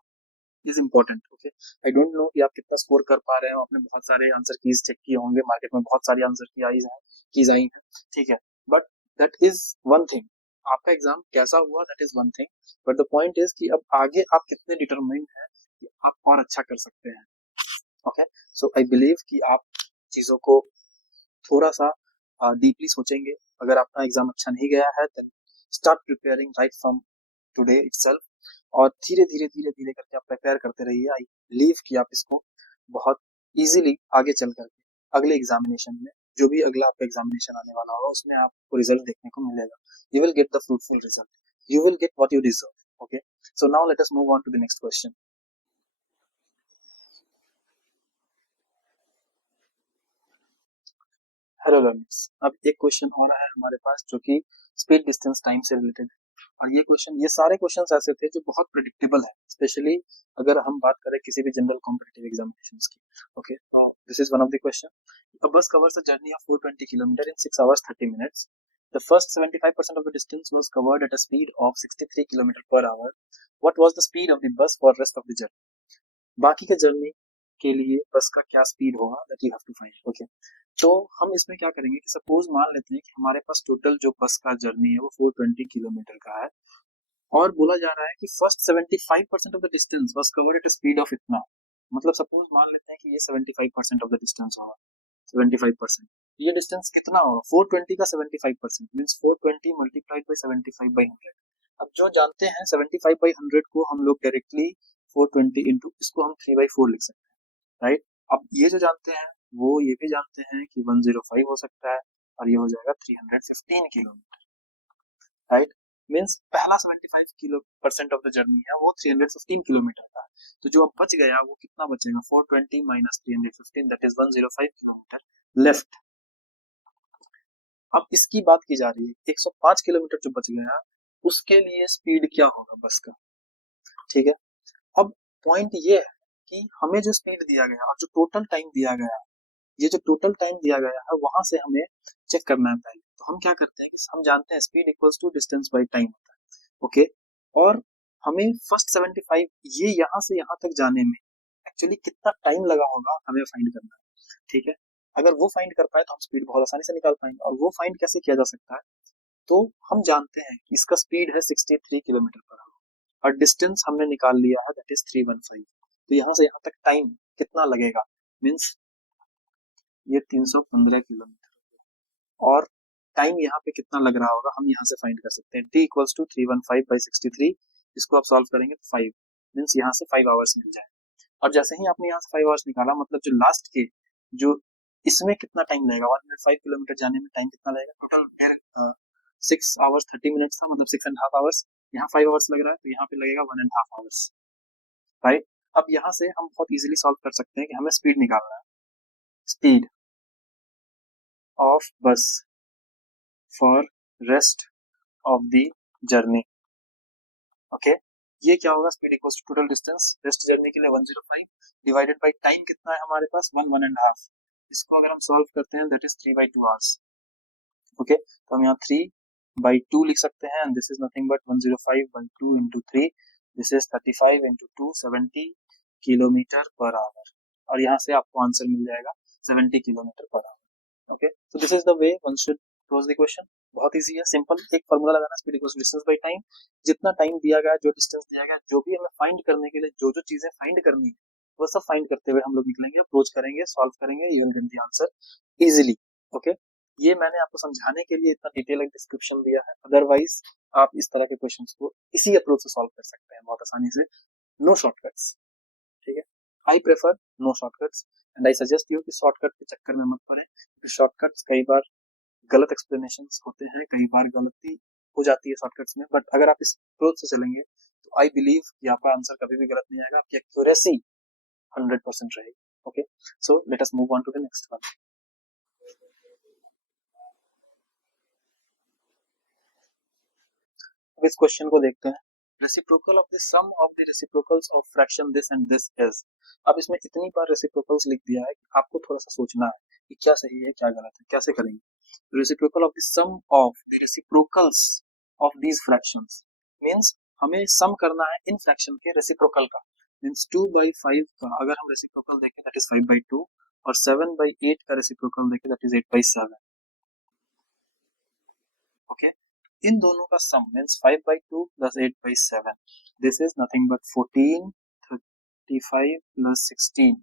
is important. Okay, I don't know कि आप कितना स्कोर कर पा रहे हो। आपने बहुत सारे आंसर कीज चेक किए होंगे, मार्केट में बहुत सारी आंसर कीज आई हैं, ठीक है, but that is one thing. आपका एग्जाम कैसा हुआ that is one thing, but the point is कि अब आगे आप कितने डिटरमाइंड हैं कि आप और अच्छा कर सकते हैं। ओके, सो आई बिलीव कि आप चीजों को थोड़ा सा डीपली सोचेंगे। अगर आपका एग्जाम अच्छा नहीं गया है then start preparing right from today itself, और धीरे धीरे धीरे धीरे करके आप प्रिपेयर करते रहिए। आई बिलीव कि आप इसको बहुत इजीली आगे चल करके अगले एग्जामिनेशन में, जो भी अगला आपका एग्जामिनेशन आने वाला होगा, उसमें आपको रिजल्ट देखने को मिलेगा। You will get the fruitful result, you will get what you deserve. Okay, so now let us move on to the next question. Hello learners, अब एक क्वेश्चन और है हमारे पास जो कि स्पीड डिस्टेंस टाइम से रिलेटेड है। और ये सारे क्वेश्चंस ऐसे थे जो बहुत प्रिडिक्टेबल है, स्पेशली अगर हम बात करें किसी भी जनरल कॉम्पिटिटिव एग्जामिनेशंस की। Okay, this is one of the question. A bus covers a journey of 420 kilometre in 6 hours 30 minutes. The first 75% of the distance was covered at a speed of 63 kilometer per hour. What was the speed of the bus for rest of the journey? बाकी के journey के लिए बस का क्या speed होगा that you have to find. Okay, तो हम इसमें क्या करेंगे कि सपोज मान लेते हैं कि हमारे पास टोटल जो बस का जर्नी है वो 420 किलोमीटर का है, और बोला जा रहा है कि first 75% of the distance was covered at a speed of इतना। मतलब सपोज मान लेते हैं कि ये 75% ऑफ द डिस्टेंस होगा, 75%, ये डिस्टेंस कितना होगा? 420 का 75% मींस 420 मल्टीप्लाइड बाय 75 बाय 100। अब जो जानते हैं 75 बाय 100 को हम लोग डायरेक्टली 420 इंटू इसको हम 3/4 लिख सकते हैं, राइट। अब ये जो जानते हैं वो ये भी जानते हैं कि 105 हो सकता है, और ये हो जाएगा 315 किलोमीटर, राइट। मीन्स पहला 75 किलो% ऑफ द जर्नी है वो 315 किलोमीटर का है। तो जो अब बच गया वो कितना बचेगा? 420 minus 315 that is 105 kilometre left. अब इसकी बात की जा रही है 105 किलोमीटर जो बच गया उसके लिए स्पीड क्या होगा बस का, ठीक है। अब पॉइंट ये है कि हमें जो स्पीड दिया गया और जो टोटल टाइम दिया गया, ये जो टोटल टाइम दिया गया है वहां से हमें चेक करना है पहले। तो हम क्या करते हैं कि हम जानते हैं speed equals to distance by time होता है। ओके। और हमें फर्स्ट 75 ये यहाँ से यहाँ तक जाने में एक्चुअली कितना टाइम लगा होगा हमें फाइंड करना है, ठीक है। अगर वो फाइंड कर पाए तो हम स्पीड बहुत आसानी से निकाल पाएंगे। और वो फाइंड कैसे किया जा सकता है, तो हम जानते हैं कि इसका स्पीड है 63 किलोमीटर पर आवर और डिस्टेंस हमने निकाल लिया है दैट इज 315। तो यहाँ से यहाँ तक टाइम कितना लगेगा, मीन्स ये 315 किलोमीटर। और टाइम यहाँ पे कितना लग रहा होगा हम यहाँ से फाइंड कर सकते हैं। t इक्वल्स टू 315/63, इसको आप सॉल्व करेंगे तो 5 मीन्स यहाँ से 5 आवर्स मिल जाए। और जैसे ही आपने यहाँ से 5 आवर्स निकाला, मतलब जो लास्ट के जो इसमें कितना टाइम लगेगा, 105 किलोमीटर जाने में टाइम कितना लगेगा, टोटल 6 आवर्स 30 मिनट्स था, मतलब 6.5 आवर्स। यहाँ 5 आवर्स लग रहा है तो यहाँ पे लगेगा 1.5 आवर्स, राइट। अब यहाँ से हम बहुत इजीली सॉल्व कर सकते हैं कि हमें स्पीड निकालना है। Speed of bus for rest of the journey, okay. ये क्या होगा, speed equals to total distance rest journey के लिए 105 डिवाइडेड बाय टाइम कितना है हमारे पास 1.5। इसको अगर हम सॉल्व करते हैं दैट इज 3/2 आवर्स, ओके। तो हम यहाँ 3/2 लिख सकते हैं and this is nothing but 105/2 into 3, this is 35 into 2 70 kilometre per hour. और यहाँ से आपको आंसर मिल जाएगा 70 kilometre per hour, okay. So this is the way one should close the question. बहुत इजी है, सिंपल एक फॉर्मूला लगाना, speed equals distance by time. जितना टाइम दिया गया, जो डिस्टेंस दिया गया, जो भी हमें फाइंड करने के लिए जो जो चीजें फाइंड करनी है वो सब फाइंड करते हुए हम लोग निकलेंगे, अप्रोच करेंगे, सॉल्व करेंगे, you will get the answer easily, okay. ये मैंने आपको समझाने के लिए इतना डिटेल एक डिस्क्रिप्शन दिया है, अदरवाइज आप इस तरह के क्वेश्चंस को इसी अप्रोच से सॉल्व कर सकते हैं बहुत आसानी से, नो शॉर्टकट्स, ठीक है। I prefer no shortcuts and I suggest you कि शॉर्टकट के चक्कर में मत पड़े, क्योंकि शॉर्टकट्स कई बार गलत एक्सप्लेनेशंस होते हैं, कई बार गलती हो जाती है शॉर्टकट्स में। बट अगर आप इस अप्रोच से चलेंगे तो आई बिलीव कि आपका आंसर कभी भी गलत नहीं आएगा, आपकी एक्यूरेसी 100% रहेगी, okay. So let us move on to the next one. अब इस क्वेश्चन को देखते हैं। Reciprocal of the sum of the reciprocals of fraction this and this is. अब इसमें इतनी बार रेसिप्रोकल्स लिख दिया है कि आपको थोड़ा सा सोचना है कि क्या सही है क्या गलत है, कैसे करेंगे। Reciprocal of the sum of the reciprocals of these fractions means हमें सम करना है इन फ्रैक्शन के रेसिप्रोकल का। मींस 2/5 का अगर हम रेसिप्रोकल देखें दैट इज 5/2 और 7/8 का रेसिप्रोकल देखें दैट इज 8/7, ओके। इन दोनों का sum means 5/2 plus 8/7, this is nothing but 14, 35 plus 16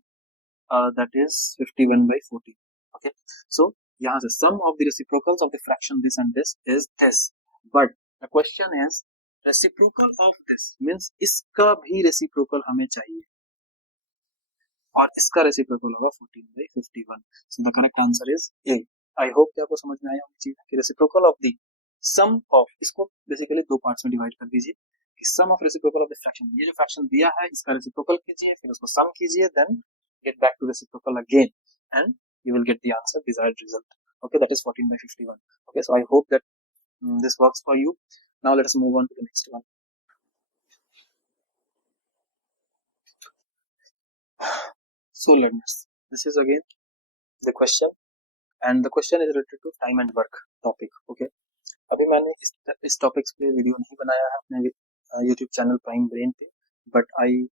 that is 51/14, okay. So यहाँ से sum of the reciprocals of the fraction this and this is this, but the question is reciprocal of this means इसका भी reciprocal हमें चाहिए और इसका reciprocal होगा 14/51। So the correct answer is A. I hope कि आपको समझ में आया होगी चीज कि reciprocal of the sum of, इसको बेसिकली दो पार्ट्स में डिवाइड कर दीजिए कि sum of reciprocal of the fraction, ये जो फ्रैक्शन दिया है इसका रेसिप्रोकल कीजिए, फिर उसको सम कीजिए, then get back to reciprocal again and you will get the answer desired result, okay, that is 14/51, okay। So I hope that this works for you. Now let us move on to the next one. So learners, this is again the question and the question is related to time and work topic, okay। अभी मैंने इस topics पे video नहीं बनाया है अपने YouTube channel prime brain पे, but I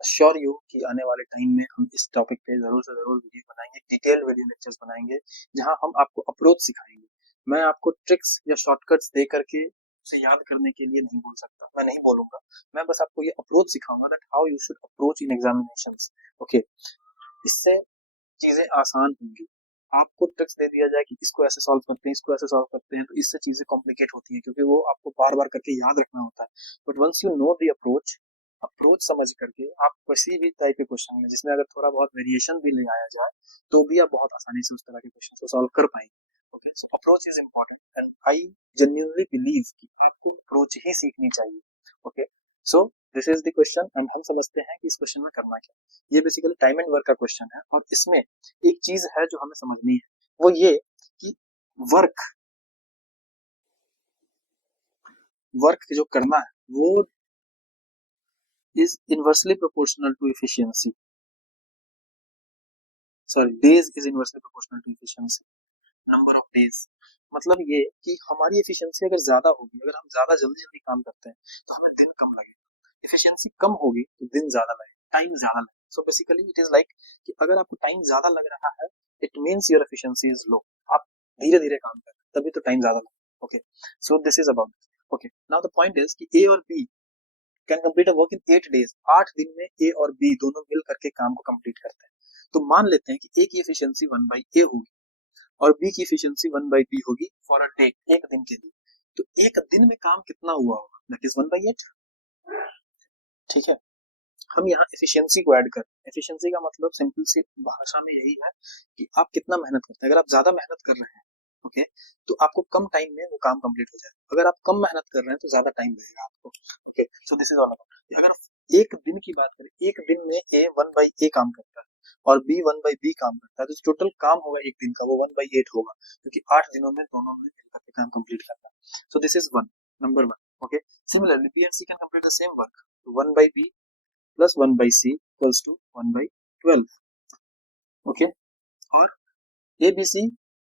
assure you कि आने वाले टाइम में हम इस टॉपिक पे जरूर से जरूर वीडियो बनाएंगे, डिटेल्ड वीडियो लेक्चर्स बनाएंगे जहां हम आपको अप्रोच सिखाएंगे। मैं आपको ट्रिक्स या शॉर्टकट्स दे करके उसे याद करने के लिए नहीं बोल सकता, मैं नहीं बोलूंगा। मैं बस आपको ये अप्रोच सिखाऊंगा that how you should approach in examinations, okay. इससे चीजें आसान होंगी। आपको ट्रिक्स दे दिया जाए कि इसको ऐसे सॉल्व करते हैं, इसको ऐसे सॉल्व करते हैं, तो इससे चीजें कॉम्प्लिकेट होती हैं क्योंकि वो आपको बार बार करके याद रखना होता है। But once you know the approach, approach समझ करके आप किसी भी टाइप के क्वेश्चन में जिसमें अगर थोड़ा बहुत वेरिएशन भी ले आया जाए तो भी आप बहुत आसानी से उस तरह के क्वेश्चन को सॉल्व कर पाएंगे, okay. So approach is important and I genuinely believe कि आपको अप्रोच ही सीखनी चाहिए, okay. So this is the question and हम समझते हैं कि इस क्वेश्चन में करना क्या। ये बेसिकली टाइम एंड वर्क का क्वेश्चन है और इसमें एक चीज है जो हमें समझनी है, वो ये कि वर्क वर्क जो करना है वो is inversely proportional to efficiency, sorry days is inversely proportional to efficiency. Number of days, मतलब ये कि हमारी एफिशिएंसी अगर ज्यादा होगी, अगर हम ज्यादा जल्दी जल्दी काम करते हैं तो हमें दिन कम लगेगा, एफिशिएंसी कम होगी तो दिन ज्यादा लगेगा, टाइम ज्यादा लगेगा। So basically it is like कि अगर आपको टाइम ज्यादा लग रहा है, it means your efficiency is low, आप धीरे धीरे काम कर रहे हैं तभी तो टाइम ज्यादा लगेगा। Okay, so this is about, okay now the point is कि ए और B can complete a work in 8 days, 8 दिन में ए और बी दोनों मिल करके काम को कंप्लीट करते हैं। तो मान लेते हैं कि ए की एफिशिएंसी 1/A होगी और बी की एफिशिएंसी 1/B होगी फॉर अ डे, एक दिन के लिए। तो एक दिन में काम कितना हुआ होगा, दैट इज 1/8। ठीक है, हम यहाँ एफिशिएंसी को ऐड कर, एफिशिएंसी का मतलब सिंपल सी भाषा में यही है कि आप कितना मेहनत करते हैं। अगर आप ज्यादा मेहनत कर रहे हैं, ओके, तो आपको कम टाइम में वो काम कंप्लीट हो जाएगा। अगर आप कम मेहनत कर रहे हैं तो ज्यादा टाइम लगेगा आपको। Okay, so this is all about, अगर आप एक दिन की बात करें, एक दिन में ए 1/A काम करता है और बी 1/B काम करता है, तो टोटल काम होगा एक दिन का वो 1/8 होगा, क्योंकि 8 दिनों में दोनों ने मिलकर के काम कंप्लीट करना है। So this is one, number one. Okay, similarly B and C can complete the same work, 1/B plus 1/C equals to 1/12। Okay, और ए बी सी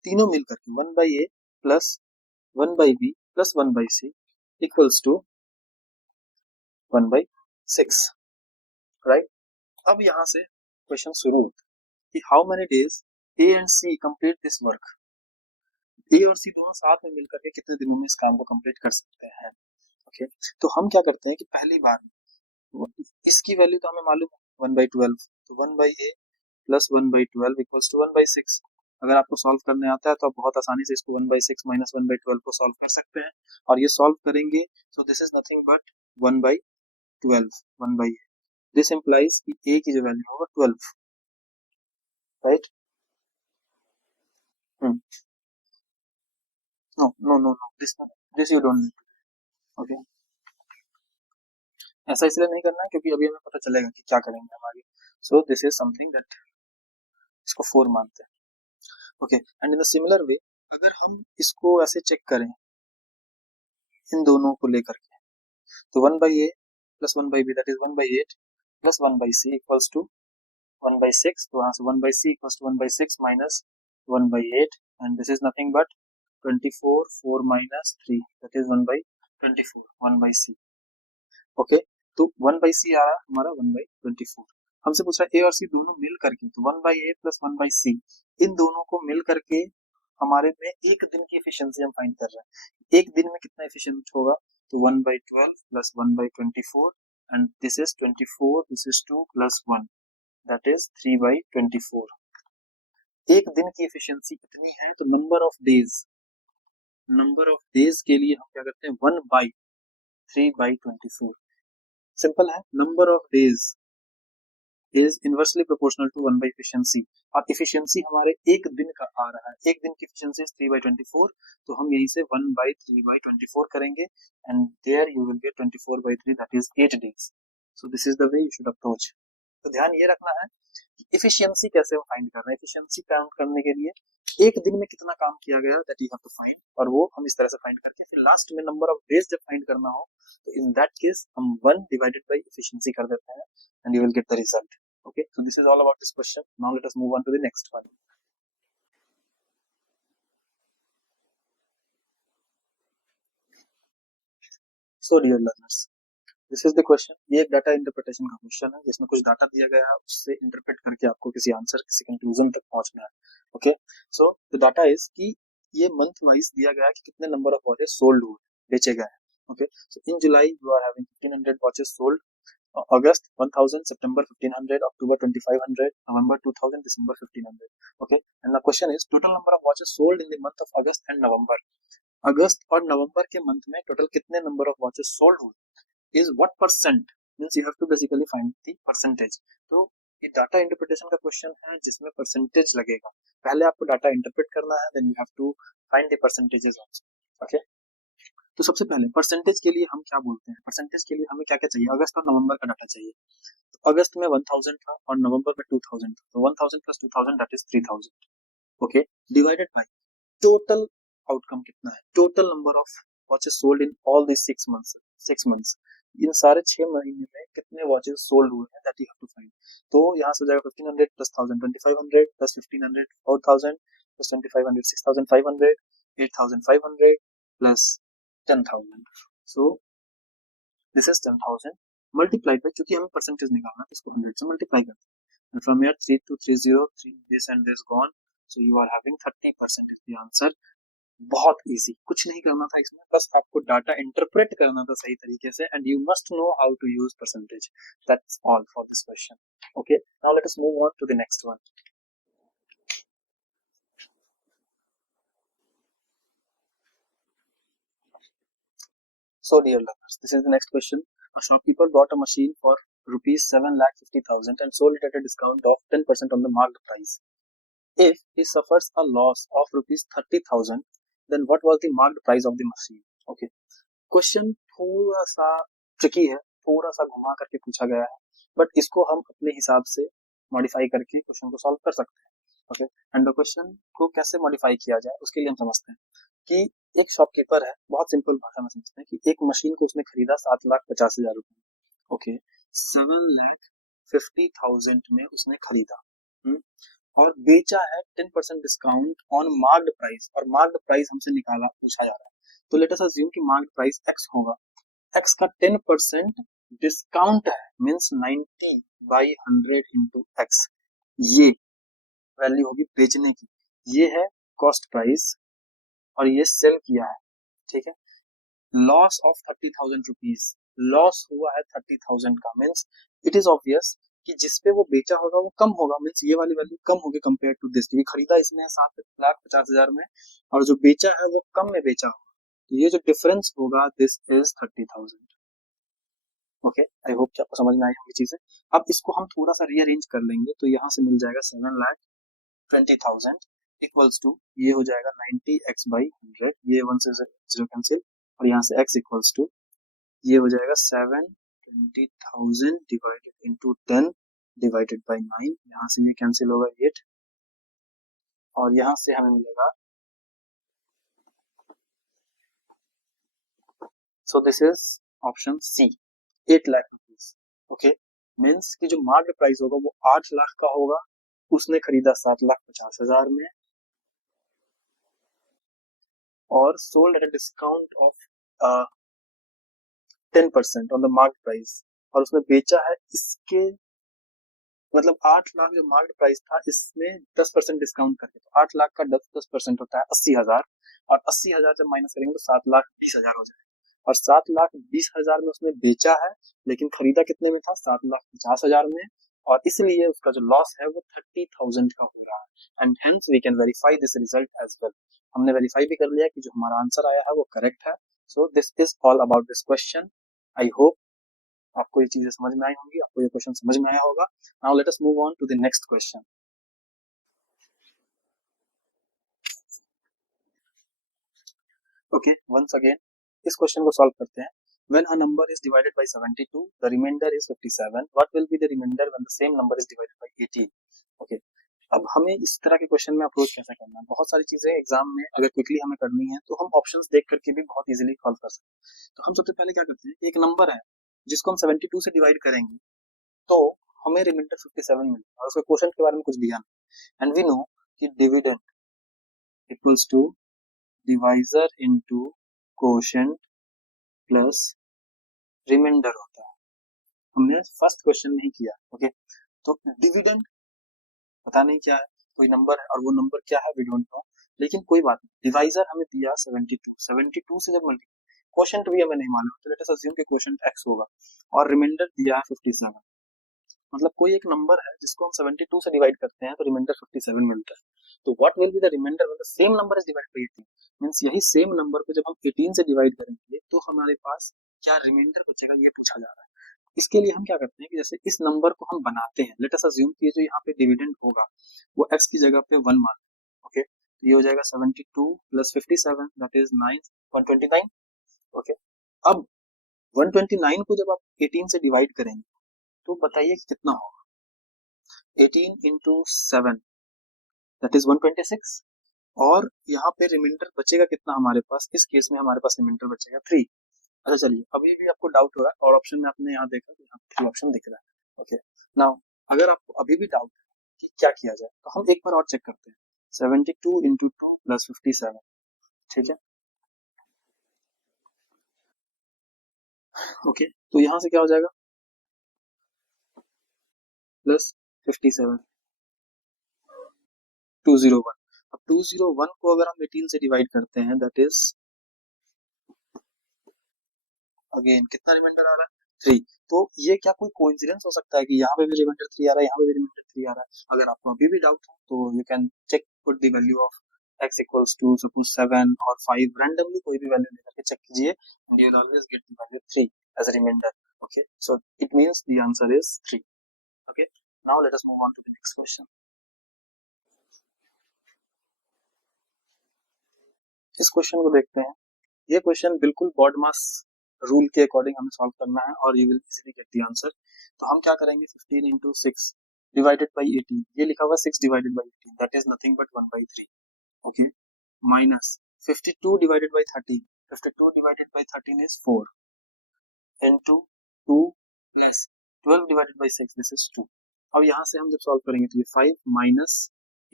तीनों मिलकर के 1/A plus 1/B plus 1/C equals to 1/6, right. अब यहाँ से question शुरू होता है कि how many days A and C complete this work, A और सी दोनों साथ में मिलकर के कितने दिनों में इस काम को कंप्लीट कर सकते हैं। ओके, तो हम क्या करते हैं कि पहली बार इसकी वैल्यू तो हमें मालूम है 1/12, तो 1/A प्लस 1/12 इक्वल्स टू 1/6। अगर आपको सॉल्व करने आता है तो आप बहुत आसानी से इसको 1/6 माइनस 1/12 को सॉल्व कर सकते हैं, और ये सॉल्व करेंगे तो this is nothing but 1/12, 1/A। This implies कि ए की जो वैल्यू होगा 12, right. No no no no, this you don't need. Okay, ऐसा इसलिए नहीं करना है क्योंकि अभी हमें पता चलेगा कि क्या करेंगे हम आगे। सो दिस इज समथिंग दैट, इसको 4 मानते हैं। Okay, and in the similar way अगर हम इसको ऐसे चेक करें इन दोनों को लेकर के, तो 1/A plus 1/B that is 1/8 plus 1/C equals to 1/6। तो यहाँ से 1/C equals to 1/6 minus 1/8, and this is nothing but 24, 4 minus 3 that is 1/24, 1/C। Okay, तो 1/C आ रहा है हमारा 1/24। हमसे पूछा ए और सी दोनों मिल करके, तो 1/A प्लस 1/C इन दोनों को मिल करके हमारे में एक दिन की एफिशिएंसी हम फाइंड कर रहे हैं। एक दिन में कितना एफिशिएंट होगा, तो 1/12 plus 1/24, and this is 24, this is 2 plus 1 that is 3/24। एक दिन की एफिशिएंसी इतनी है, तो number of days, number of days के लिए हम क्या करते हैं 1/3/24। सिंपल है, number of days is inversely proportional to 1 by efficiency, और एफिशिएंसी हमारे एक दिन का आ रहा है, एक दिन की एफिशिएंसी इज 3/24, तो हम यहीं से 1/3/24 करेंगे, and there you will get 24/3 that is 8 days. So this is the way you should approach. तो ध्यान ये रखना है कि एफिशिएंसी कैसे हम फाइंड कर रहे हैं। एफिशिएंसी काउंट करने के लिए एक दिन में कितना काम किया गया that you have to find, और वो हम इस तरह से फाइंड करके फिर लास्ट में नंबर ऑफ डेज जब फाइंड करना हो, तो इन दैट केस हम 1 डिवाइडेड बाय एफिशिएंसी कर देते हैं, and you will get the result. Okay, so this is all about this question. Now let us move on to the next one. So dear learners, this is the question. ये एक data interpretation का question है जिसमें कुछ data दिया गया है, उससे इंटरप्रेट करके आपको किसी आंसर, किसी कंक्लूजन तक पहुंचना है। Okay, so the data is कि ये मंथ वाइज दिया गया है कि कितने नंबर ऑफ वॉचेस सोल्ड हुए, बेचे गए हैं। Okay, so in July you are having 1500 watches sold, August 1000, September 1500, October 2500, November 2000, December 1500. Okay, and the question is total number of watches sold in the month of August and November. अगस्त और नवंबर के month में total कितने number of watches sold हुए, is what percent, means you have to basically find the percentage. तो ये data interpretation का क्वेश्चन है जिसमें परसेंटेज लगेगा। पहले आपको डाटा इंटरप्रेट करना है, then you have to find the percentages also. Okay, तो सबसे पहले परसेंटेज के लिए हम क्या बोलते हैं, परसेंटेज के लिए हमें क्या क्या चाहिए, अगस्त और नवंबर का डाटा चाहिए। तो अगस्त में 1000 था और नवंबर में 2000 था, तो 1000 plus 2000 that is 3000। Okay, divided by total outcome कितना है, total number of watches sold in all this 6 months, इन सारे 6 महीने में कितने वॉचेस सोल्ड हुए हैं that you have to find. तो यहाँ से हो जाएगा 1500 plus 1000 2500 plus 1500 4000 plus 2500, 6500, 8500 plus 10,000. So this is 10,000 multiplied by, क्योंकि हमें परसेंटेज निकालना है तो इसको 100 से मल्टीप्लाई करते हैं, and from here 3230, this and this gone, so you are having 30% is the answer. बहुत इजी, कुछ नहीं करना था इसमें, बस आपको डाटा इंटरप्रेट करना था सही तरीके से, and you must know how to use percentage. That's all for this question. Okay, now let us move on to the next one. So dear learners, this is the next question. A shopkeeper bought a machine for rupees 7,50,000 and sold it at a discount of 10% on the marked price. If he suffers a loss of rupees 30,000, then what was the marked price of the machine? Okay, question थोड़ा सा tricky है, थोड़ा सा घुमा करके पूछा गया है, बट इसको हम अपने हिसाब से मॉडिफाई करके क्वेश्चन को सॉल्व कर सकते हैं. ओके, एंड द क्वेश्चन को कैसे मॉडिफाई किया जाए उसके लिए हम समझते हैं कि एक शॉपकीपर है, बहुत सिंपल भाषा में समझते हैं कि एक मशीन को उसने खरीदा 7,50,000 रुपए. ओके, 7,50,000 में उसने खरीदा और बेचा है 10% डिस्काउंट ऑन मार्क्ड प्राइस, और मार्क्ड प्राइस हमसे निकाला पूछा जा रहा है. तो लेट अस अज्यूम कि मार्क्ड प्राइस x होगा, x का 10% डिस्काउंट है, मींस 90/100 इंटू x, ये वैल्यू होगी बेचने की, ये है कॉस्ट प्राइस और ये सेल किया है. ठीक है, लॉस ऑफ 30,000 रुपीज, लॉस हुआ है 30,000 का, मींस इट इज ऑब्वियस कि जिसपे वो बेचा होगा वो कम होगा, मींस ये वाली वैल्यू कम होगी कंपेयर टू दिस, क्योंकि खरीदा इसने 7,50,000 में और जो बेचा है वो कम में बेचा होगा, तो ये जो डिफरेंस होगा this is 30,000. Okay, I hope कि आपको समझ में आई होगी चीजें. अब इसको हम थोड़ा सा रीअरेंज कर लेंगे, तो यहाँ से मिल जाएगा 7,20,000 इक्वल्स टू, ये हो जाएगा 90x/100, ये 1 से 0 कैंसिल, और यहाँ से x इक्वल्स टू, ये हो जाएगा 720,000 डिवाइडेड इंटू 10 डिवाइडेड बाई 9, यहाँ से ये कैंसिल होगा 8, और यहाँ से हमें मिलेगा, so this is option C, 8 lakh rupees. Okay, means कि जो मार्केट प्राइस होगा वो 8 लाख का होगा, उसने खरीदा 7,50,000 में और sold at a discount of 10% on the market price, और उसने बेचा है इसके, मतलब 8 लाख जो मार्केट प्राइस था इसमें 10% डिस्काउंट करके, तो 8 लाख का 10% होता है 80,000, और 80,000 जब माइनस करेंगे तो 7,20,000 हो जाएगा, और 7,20,000 में उसने बेचा है, लेकिन खरीदा कितने में था, 7,50,000 में, और इसलिए उसका जो लॉस है वो 30,000 का हो रहा है. And hence we can verify this result as well. हमने वेरीफाई भी कर लिया कि जो हमारा आंसर आया है वो करेक्ट है. So this is all about this question. I hope आपको ये चीजें समझ में आई होंगी, आपको ये क्वेश्चन समझ में आया होगा. Now let us move on to the next question. Okay, once again इस क्वेश्चन को सॉल्व करते हैं. When a number is divided by 72, the remainder is 57. What will be the remainder when the same number is divided by 18? Okay. अब हमें इस तरह के question में अप्रोच कैसे करना है, बहुत सारी चीजें एग्जाम में अगर क्विकली हमें करनी है तो हम ऑप्शंस देख करके भी बहुत इजीली सॉल्व कर सकते हैं. तो हम सबसे पहले क्या करते हैं, एक नंबर है जिसको हम 72 से डिवाइड करेंगे तो हमें रिमाइंडर 57 मिलेगा, और उसके क्वेश्चन के बारे में कुछ दिया नहीं, एंड वी नो कि dividend equals to divisor into quotient plus remainder होता है. हमने फर्स्ट क्वेश्चन में ही किया. ओके, तो डिविडेंड पता नहीं क्या है, कोई नंबर है और वो नंबर क्या है वी डोंट नो, लेकिन कोई बात नहीं. डिवाइजर हमें दिया 72 से जब मल्टीप्लाई, क्वोशिएंट भी हमें नहीं मालूम, तो लेट अस अज्यूम कि क्वोशिएंट x होगा, और रिमाइंडर दिया है 57, मतलब कोई एक नंबर है जिसको हम 72 से डिवाइड करते हैं तो रिमाइंडर 57 मिलता है. तो what will be the remainder when the same number is divided by 18, means यही सेम नंबर को जब हम 18 से डिवाइड करेंगे तो हमारे पास क्या रिमाइंडर बचेगा, ये पूछा जा रहा है. इसके लिए हम क्या करते हैं कि जैसे इस नंबर को हम बनाते हैं, लेट अस अज्यूम कि जो यहाँ पे डिविडेंड होगा वो x की जगह पे 1 मान. ओके, तो ये हो जाएगा 72 प्लस 57 दैट इज 129. ओके, अब 129 को जब आप 18 से डिवाइड करेंगे तो बताइए कितना होगा, 18 इंटू 7 दैट इज 126, और यहाँ पे रिमाइंडर बचेगा कितना हमारे पास, इस केस में हमारे पास रिमाइंडर बचेगा 3. अच्छा चलिए, अभी भी आपको डाउट हो रहा है और ऑप्शन में आपने यहाँ देखा तो यहाँ 3 ऑप्शन दिख रहा है. ओके, नाउ अगर आपको अभी भी डाउट है कि क्या किया जाए तो हम एक बार और चेक करते हैं. 72 इंटू 2 प्लस 57, ठीक है। ओके, तो यहाँ से क्या हो जाएगा, प्लस 57, 201। अब 201 को अगर हम 18 से डिवाइड करते हैं, दैट इज अगेन कितना रिमाइंडर आ रहा है, 3। तो ये क्या कोई कोइंसिडेंस हो सकता है कि यहाँ पे भी रिमाइंडर 3 आ रहा है, यहाँ पे भी रिमाइंडर 3 आ रहा है? अगर आपको अभी भी डाउट हो तो you can check, put the value of x equals to suppose 7 और 5, रैंडमली कोई भी वैल्यू लेकर के चेक कीजिए, and you will always get the value 3 as a remainder. Okay, so it means the answer is 3। Okay, now let us move on to the next question. इस question को देखते हैं। ये क्वेश्चन बिल्कुल BODMAS rule के according हमें solve करना है और you will easily get the answer. तो हम क्या करेंगे, 15 इंटू 6 डिवाइडेड बाई 18, ये लिखा हुआ 6 divided by 18, that is nothing but 1/3। Okay, minus 52 divided by 13, 52 divided by 13 is 4 into 2 plus 12 divided by 6, this is 2। अब यहाँ से हम जब सॉल्व करेंगे तो ये 5 minus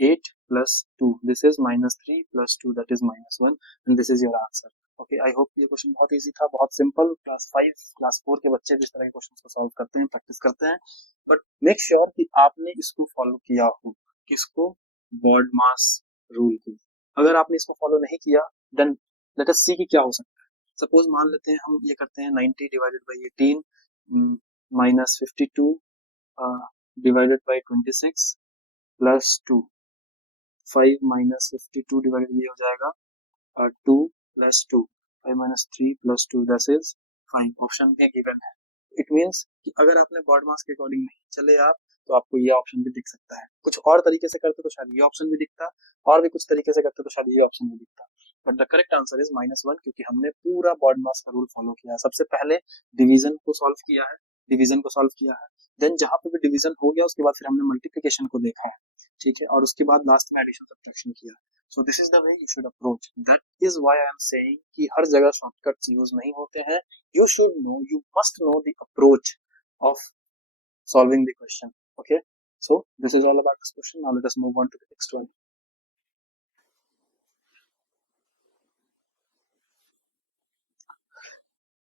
8 plus 2, this is -3 plus 2, that is -1, and this is your answer. Okay, I hope ये question बहुत इजी था, बहुत सिंपल। क्लास 5 क्लास 4 के बच्चे भी इस तरह के क्वेश्चन को सॉल्व करते हैं, प्रैक्टिस करते हैं, बट मेक श्योर कि आपने इसको फॉलो किया हो, किसको, बॉड मास रूल को। अगर आपने इसको फॉलो नहीं किया, देन लेट अस सी कि क्या हो सकता है। सपोज मान लेते हैं हम ये करते हैं 90 divided by 18 minus 52 divided by 26 plus 2, 5 minus 52 divided, ये हो जाएगा 2 plus 2, 5 minus 3 plus 2, that is 5। Option में गिवन है। इट मीन्स कि अगर आपने बॉड मास के अकॉर्डिंग नहीं चले आप, तो आपको ये ऑप्शन भी दिख सकता है। कुछ और तरीके से करते तो शायद ये ऑप्शन भी दिखता, और भी कुछ तरीके से करते तो शायद ये ऑप्शन भी दिखता, but the correct answer is -1, क्योंकि हमने पूरा बॉड मास का रूल फॉलो किया है। सबसे पहले डिवीजन को सॉल्व किया है, डिवीजन को सॉल्व किया है, देन जहां पे भी डिवीजन हो गया उसके बाद फिर हमने मल्टीप्लिकेशन को देखा है, ठीक है, और उसके बाद लास्ट में एडिशन सब्ट्रैक्शन किया। सो this is the way you should approach, that is why I am saying कि हर जगह शॉर्टकट्स यूज नहीं होते हैं। You should know, you must know the approach of solving the question. Okay, so this is all about this question. Now let us move on to the next one.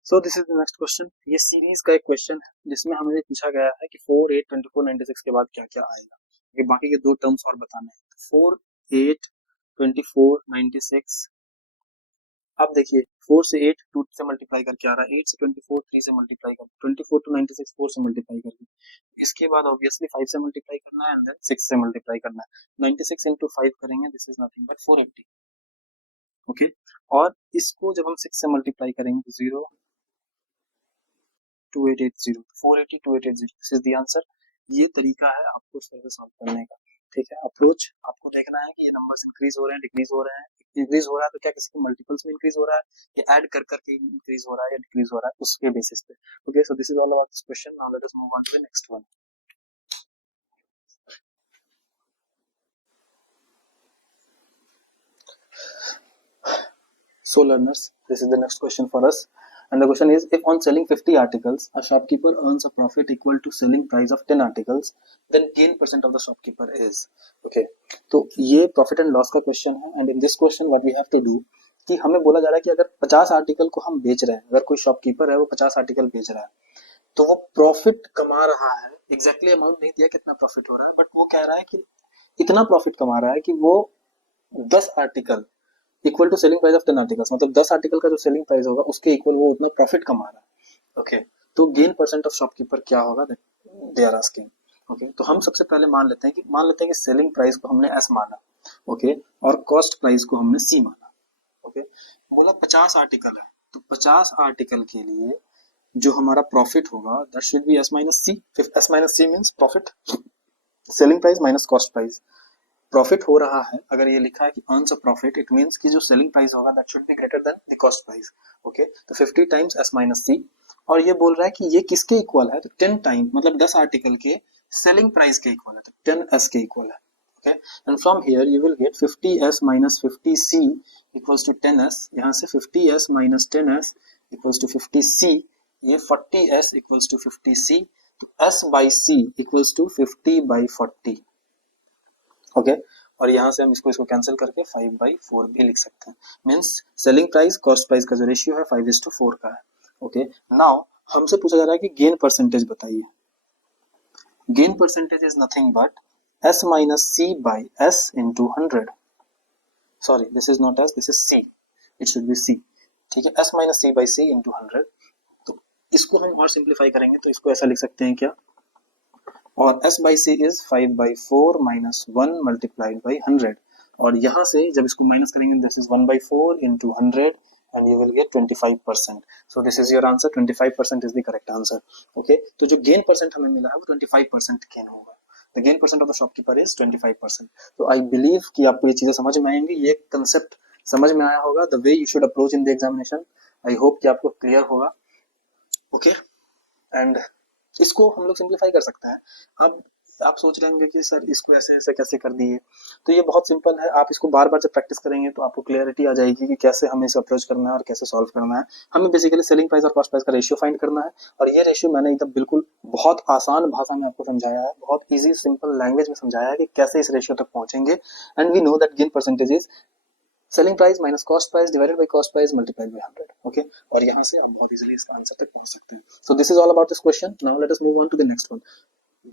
So this is the next question. ये series का एक question है जिसमें हमें पूछा गया है कि 4, 8, 24, 96 के बाद क्या क्या आएगा। ये बाकी के दो टर्म्स और बताने हैं। 4, 8, 24, 96। अब देखिए 4 से 8 2 से मल्टीप्लाई करके आ रहा है, 8 से 24 3 से मल्टीप्लाई कर, 24 टू 96 4 से मल्टीप्लाई करके, इसके बाद ऑब्वियसली 5 से मल्टीप्लाई करना है, एंड देन 6 से मल्टीप्लाई करना है। 96 इंटू 5 करेंगे, this is nothing but 480। Okay, और इसको जब हम 6 से मल्टीप्लाई करेंगे तो 0 2880, 480 2880, दिस इज द आंसर। ये तरीका है आपको इस तरह से सॉल्व करने का, ठीक है। अप्रोच आपको देखना है कि ये नंबर्स इंक्रीज हो रहे हैं, डिक्रीज हो रहे हैं। इंक्रीज हो रहा है तो क्या किसी के मल्टीपल्स में इंक्रीज हो रहा है, या ऐड कर करके इंक्रीज हो रहा है, या डिक्रीज हो रहा है, उसके बेसिस पे। Okay, so this is all about this question. Now let us move on to the next one. So learners, this is the next question for us, and the question is, if on selling 50 articles a shopkeeper earns a profit equal to selling price of 10 articles, then gain percent of the shopkeeper is। okay, तो ये profit and loss का question है, and in this question what we have to do कि हमें बोला जा रहा है कि अगर 50 आर्टिकल को हम बेच रहे हैं, अगर कोई शॉपकीपर है वो 50 आर्टिकल बेच रहा है, तो वो प्रॉफिट कमा रहा है। एग्जैक्टली अमाउंट नहीं दिया कितना प्रॉफिट हो रहा है, बट वो कह रहा है कि इतना प्रॉफिट कमा रहा है कि वो 10 article equal to selling price of 10 articles, मतलब 10 आर्टिकल का जो सेलिंग प्राइस होगा उसके इक्वल वो उतना प्रॉफिट कमा रहा है। ओके, तो गेन परसेंट ऑफ शॉपकीपर क्या होगा, दे आर आस्किंग। ओके, तो हम सबसे पहले मान लेते हैं कि सेलिंग प्राइस को हमने एस माना, ओके, और कॉस्ट प्राइस को हमने सी माना। ओके, बोला 50 आर्टिकल है, तो 50 आर्टिकल के लिए जो हमारा प्रॉफिट होगा that should be S minus C. S minus C means profit, selling price minus cost price. Profit हो रहा है, अगर ये लिखा है कि earns a profit, it means कि जो सेलिंग प्राइस होगा that should be greater than the cost price. Okay, तो 50 टाइम्स एस माइनस सी, और ये बोल रहा है कि ये किसके इक्वल है, तो 10 टाइम मतलब 10 आर्टिकल के सेलिंग प्राइस के इक्वल है, तो 10 एस के इक्वल है। Okay, and from here you will get 50 S minus 50 C equals to 10 S. यहाँ से 50 S minus 10 S equals to 50 C, ये 40 एस इक्वल्स टू 50 सी, तो S by C equals to 50 by 40। Okay, और यहाँ से हम इसको इसको कैंसिल करके 5/4 भी लिख सकते हैं। Means selling price cost price का जो रेशियो है 5:4 का है। ओके, नाउ हमसे पूछा जा रहा है कि गेन परसेंटेज बताइए। Gain percentage is nothing but s minus c by s into 100। Sorry, this is not s, this is c, it should be c। ठीक है, s minus c by c into 100। तो इसको हम और simplify करेंगे तो इसको ऐसा लिख सकते हैं क्या, और s by c is 5/4 minus 1 multiplied by 100। और यहाँ से जब इसको माइनस करेंगे this is 1/4 into 100 and you will get 25%। so this is your answer, 25% is the correct answer। okay, तो जो गेन परसेंट हमें मिला है वो 25% गेन होगा। The gain percent of the shopkeeper is 25%। तो I believe कि आपको ये चीजें समझ में आएंगी, ये कंसेप्ट समझ में आया होगा, the way you should approach in the examination। I hope कि आपको क्लियर होगा। ओके, एंड इसको हम लोग सिंप्लीफाई कर सकते हैं। अब आप सोच रहे होंगे कि सर इसको ऐसे ऐसे कैसे कर दिए, तो ये बहुत सिंपल है। आप इसको बार बार जब प्रैक्टिस करेंगे तो आपको क्लियरिटी आ जाएगी कि कैसे हमें इसे अप्रोच करना है और कैसे सॉल्व करना है। हमें बेसिकली सेलिंग प्राइस और कॉस्ट प्राइस का रेशियो फाइंड करना है, और ये रेशियो मैंने एकदम बिल्कुल बहुत आसान भाषा में आपको समझाया है, बहुत ईजी सिंपल लैंग्वेज में समझाया है कि कैसे इस रेशियो तक पहुंचेंगे। And we know that gain percentage is selling price minus cost price divided by cost price multiplied by 100। Okay, और यहाँ से आप बहुत इजीली इसका आंसर तक पहुंच सकते हैं। So this is all about this question. Now let us move on to the next one.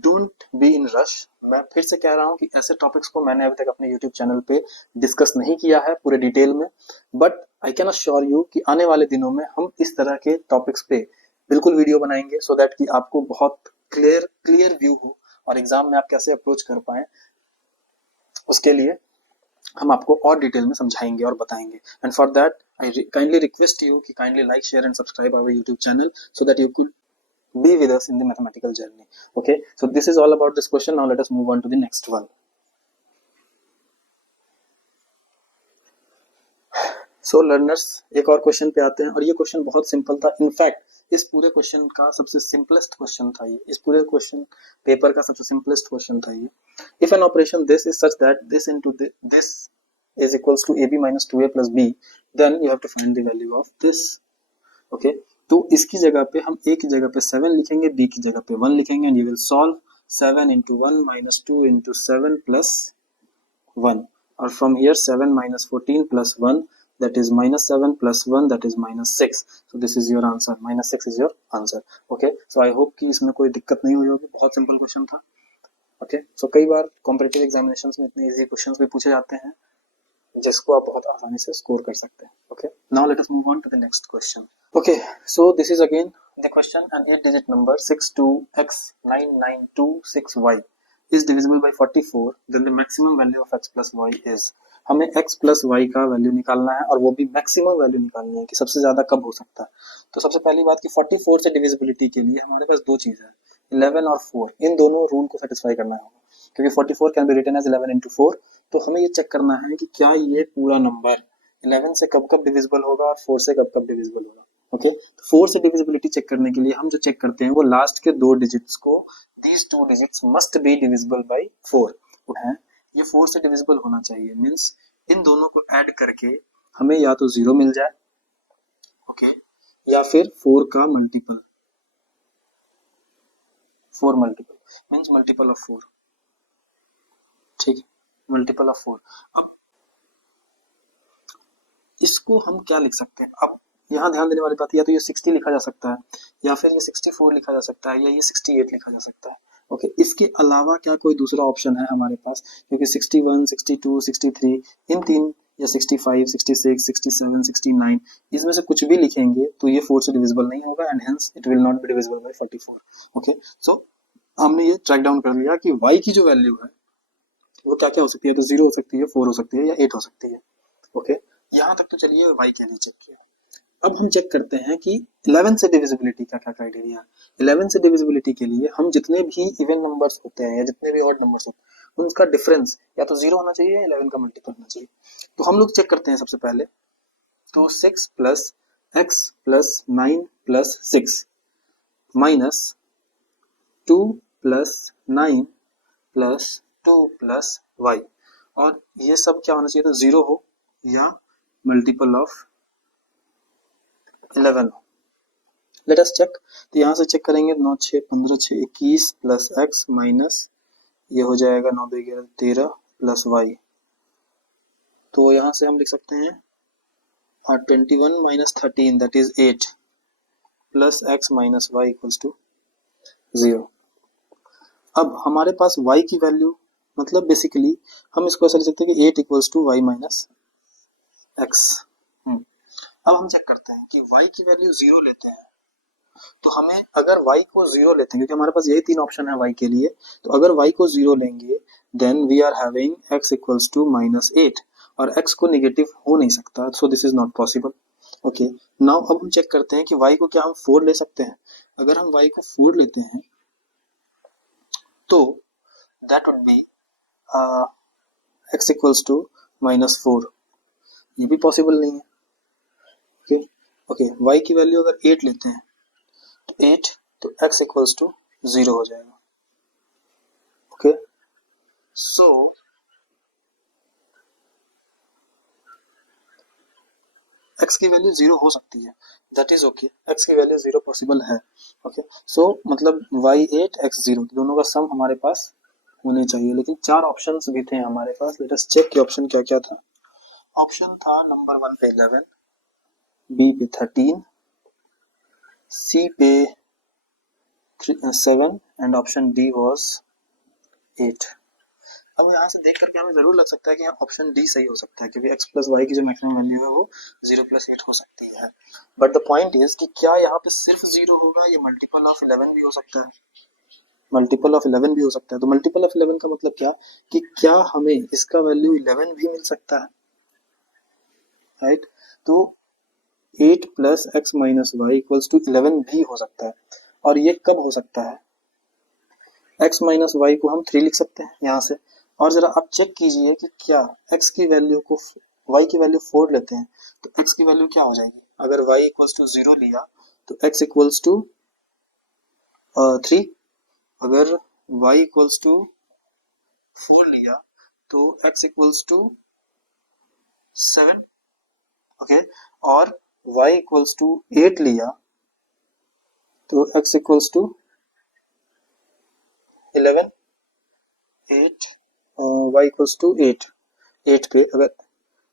Don't be in rush. मैं फिर से कह रहा हूँ कि ऐसे टॉपिक्स को मैंने अभी तक अपने यूट्यूब चैनल पे डिस्कस नहीं किया है पूरे डिटेल में, but I can assure you कि आने वाले दिनों में हम इस तरह के टॉपिक्स पे बिल्कुल वीडियो बनाएंगे, सो दैट कि आपको बहुत क्लियर व्यू हो और एग्जाम में आप कैसे अप्रोच कर पाए उसके लिए हम आपको और डिटेल में समझाएंगे और बताएंगे। And for that I kindly request you कि kindly like share and subscribe our YouTube channel so that you could be with us in the mathematical journey। okay, so this is all about this question। now let us move on to the next one। so learners, एक और question पे आते हैं, और ये question बहुत simple था। In fact इस पूरे क्वेश्चन का सबसे सिंपलेस्ट क्वेश्चन था ये, इस पूरे क्वेश्चन पेपर का सबसे सिंपलेस्ट क्वेश्चन था ये। If an operation this is such that this into this is equals to ab minus 2a plus b, then you have to find the value of this। okay, तो इसकी जगह पे हम a की जगह पे 7 लिखेंगे, b की जगह पे 1 लिखेंगे, and you will solve 7 into 1 minus 2 into 7 plus 1, और from here 7 minus 14 plus 1 that is minus 7 plus 1 that is minus 6। so this is your answer, minus 6 is your answer। okay, so I hope कि इसमें कोई दिक्कत नहीं हुई होगी, बहुत simple question था। okay, so कई बार कॉम्पिटिटिव एग्जामिनेशंस में इतने इजी क्वेश्चंस भी पूछे जाते हैं जिसको आप बहुत आसानी से स्कोर कर सकते हैं। Okay, now let us move on to the next question. Okay, so this is again the question. An 8 digit number 62x9926y is divisible by 44, then the maximum value of x plus y is। हमें x plus y का value निकालना है, और वो भी maximum value निकालनी है कि सबसे ज्यादा कब हो सकता है। तो सबसे पहली बात कि 44 से डिविजिबिलिटी के लिए हमारे पास दो चीज है, 11 और 4। इन दोनों रूल को सेटिस्फाई करना है, क्योंकि 44 can be written as 11 into 4। तो हमें ये चेक करना है कि क्या ये पूरा नंबर 11 से कब कब डिविजिबल होगा और 4 से कब कब डिविजिबल होगा। ओके, तो 4 से डिविजिबिलिटी चेक करने के लिए हम जो चेक करते हैं वो लास्ट के दो डिजिट्स को, these two digits must be divisible by 4 है, ये 4 से डिविजिबल होना चाहिए। मींस इन दोनों को ऐड करके हमें या तो 0 मिल जाए, ओके, या फिर 4 का multiple, 4 multiple means multiple of 4। ठीक है, मल्टीपल ऑफ 4। अब इसको हम क्या लिख सकते हैं, अब यहाँ ध्यान देने वाली बात, या तो ये 60 लिखा जा सकता है, या फिर ये 64 लिखा जा सकता है, या ये 68 लिखा जा सकता है। ओके, इसके अलावा क्या कोई दूसरा ऑप्शन है हमारे पास, क्योंकि 61, 62, 63 इन तीन, या 65, 66, 67, 69 इसमें से कुछ भी लिखेंगे तो ये 4 से डिविजिबल नहीं होगा, and hence it will not be divisible by 44। Okay, so हमने ये ट्रैक डाउन कर लिया कि y की जो वैल्यू है वो क्या क्या हो सकती है, तो 0 हो सकती है, 4 हो सकती है, या 8 हो सकती है। ओके, यहाँ तक तो चलिए y के लिए चेक किया। अब हम चेक करते हैं कि 11 से डिविजिबिलिटी का क्या क्राइटेरिया है। 11 से डिविजिबिलिटी के लिए हम जितने भी इवन नंबर्स होते हैं या जितने भी ऑड नंबर्स होते हैं उनका डिफरेंस या तो 0 होना चाहिए या 11 का मल्टीपल होना चाहिए। तो हम लोग चेक करते हैं सबसे पहले, तो 6 plus x plus 9 plus 6 minus 2 plus 9 plus 2 plus y, और ये सब क्या होना चाहिए, तो 0 हो या मल्टीपल ऑफ 11 हो। लेट अस चेक, तो यहाँ से चेक करेंगे, 9 6 15 6 21 प्लस x माइनस ये हो जाएगा 9 2 11 13 प्लस y। तो यहाँ से हम लिख सकते हैं 21 minus 13 that is 8 plus x minus Y equals to 0। अब हमारे पास y की वैल्यू मतलब बेसिकली हम इसको ऐसा लिख सकते हैं कि 8 equals to Y minus X. अब हम चेक करते हैं कि y की वैल्यू 0 लेते हैं, तो हमें अगर y को 0 लेते हैं क्योंकि हमारे पास यही तीन ऑप्शन है y के लिए, तो अगर y को 0 लेंगे then we are having x equals to minus 8 और x को नेगेटिव हो नहीं सकता, so this is not possible. Okay, now अब हम चेक करते हैं कि y को क्या हम 4 ले सकते हैं। अगर हम y को 4 लेते हैं तो that would be x equals to minus 4, ये भी पॉसिबल नहीं है। ओके ओके, y की वैल्यू अगर 8 लेते हैं तो 8 तो x इक्वल्स टू 0 हो जाएगा। ओके, सो x की वैल्यू 0 हो सकती है, दैट इज ओके, x की वैल्यू 0 पॉसिबल है। ओके, सो मतलब y 8 x 0 दोनों का सम हमारे पास होने चाहिए, लेकिन चार ऑप्शंस भी थे हमारे पास। लेट अस चेक कि ऑप्शन क्या क्या था। ऑप्शन था नंबर 1 पे 11, बी पे 13, सी पे 7 एंड ऑप्शन डी वाज 8। अब यहाँ से देख करके हमें जरूर लग सकता है कि ऑप्शन डी सही हो सकता है क्योंकि x प्लस वाई की जो मैक्सिमम वैल्यू है वो 0 प्लस 8 हो सकती है। बट द पॉइंट इज कि क्या यहाँ पे सिर्फ 0 होगा, ये मल्टीपल ऑफ 11 भी हो सकता है, मल्टीपल ऑफ 11 भी हो सकता है। तो मल्टीपल ऑफ 11 का मतलब क्या कि क्या हमें इसका वैल्यू 11 भी मिल सकता है, राइट। तो 8 plus X minus Y equals to 11 भी हो सकता है। और ये कब हो सकता है, x माइनस वाई को हम 3 लिख सकते हैं यहाँ से। और जरा आप चेक कीजिए कि क्या x की वैल्यू को y की वैल्यू 4 लेते हैं तो x की वैल्यू क्या हो जाएगी। अगर y इक्वल्स टू 0 लिया तो x इक्वल्स टू 3, अगर y इक्वल्स टू 4 लिया तो x इक्वल्स टू 7। ओके, और y इक्वल्स टू 8 लिया तो x equals to 11, 8 y equals to 8 पे अगर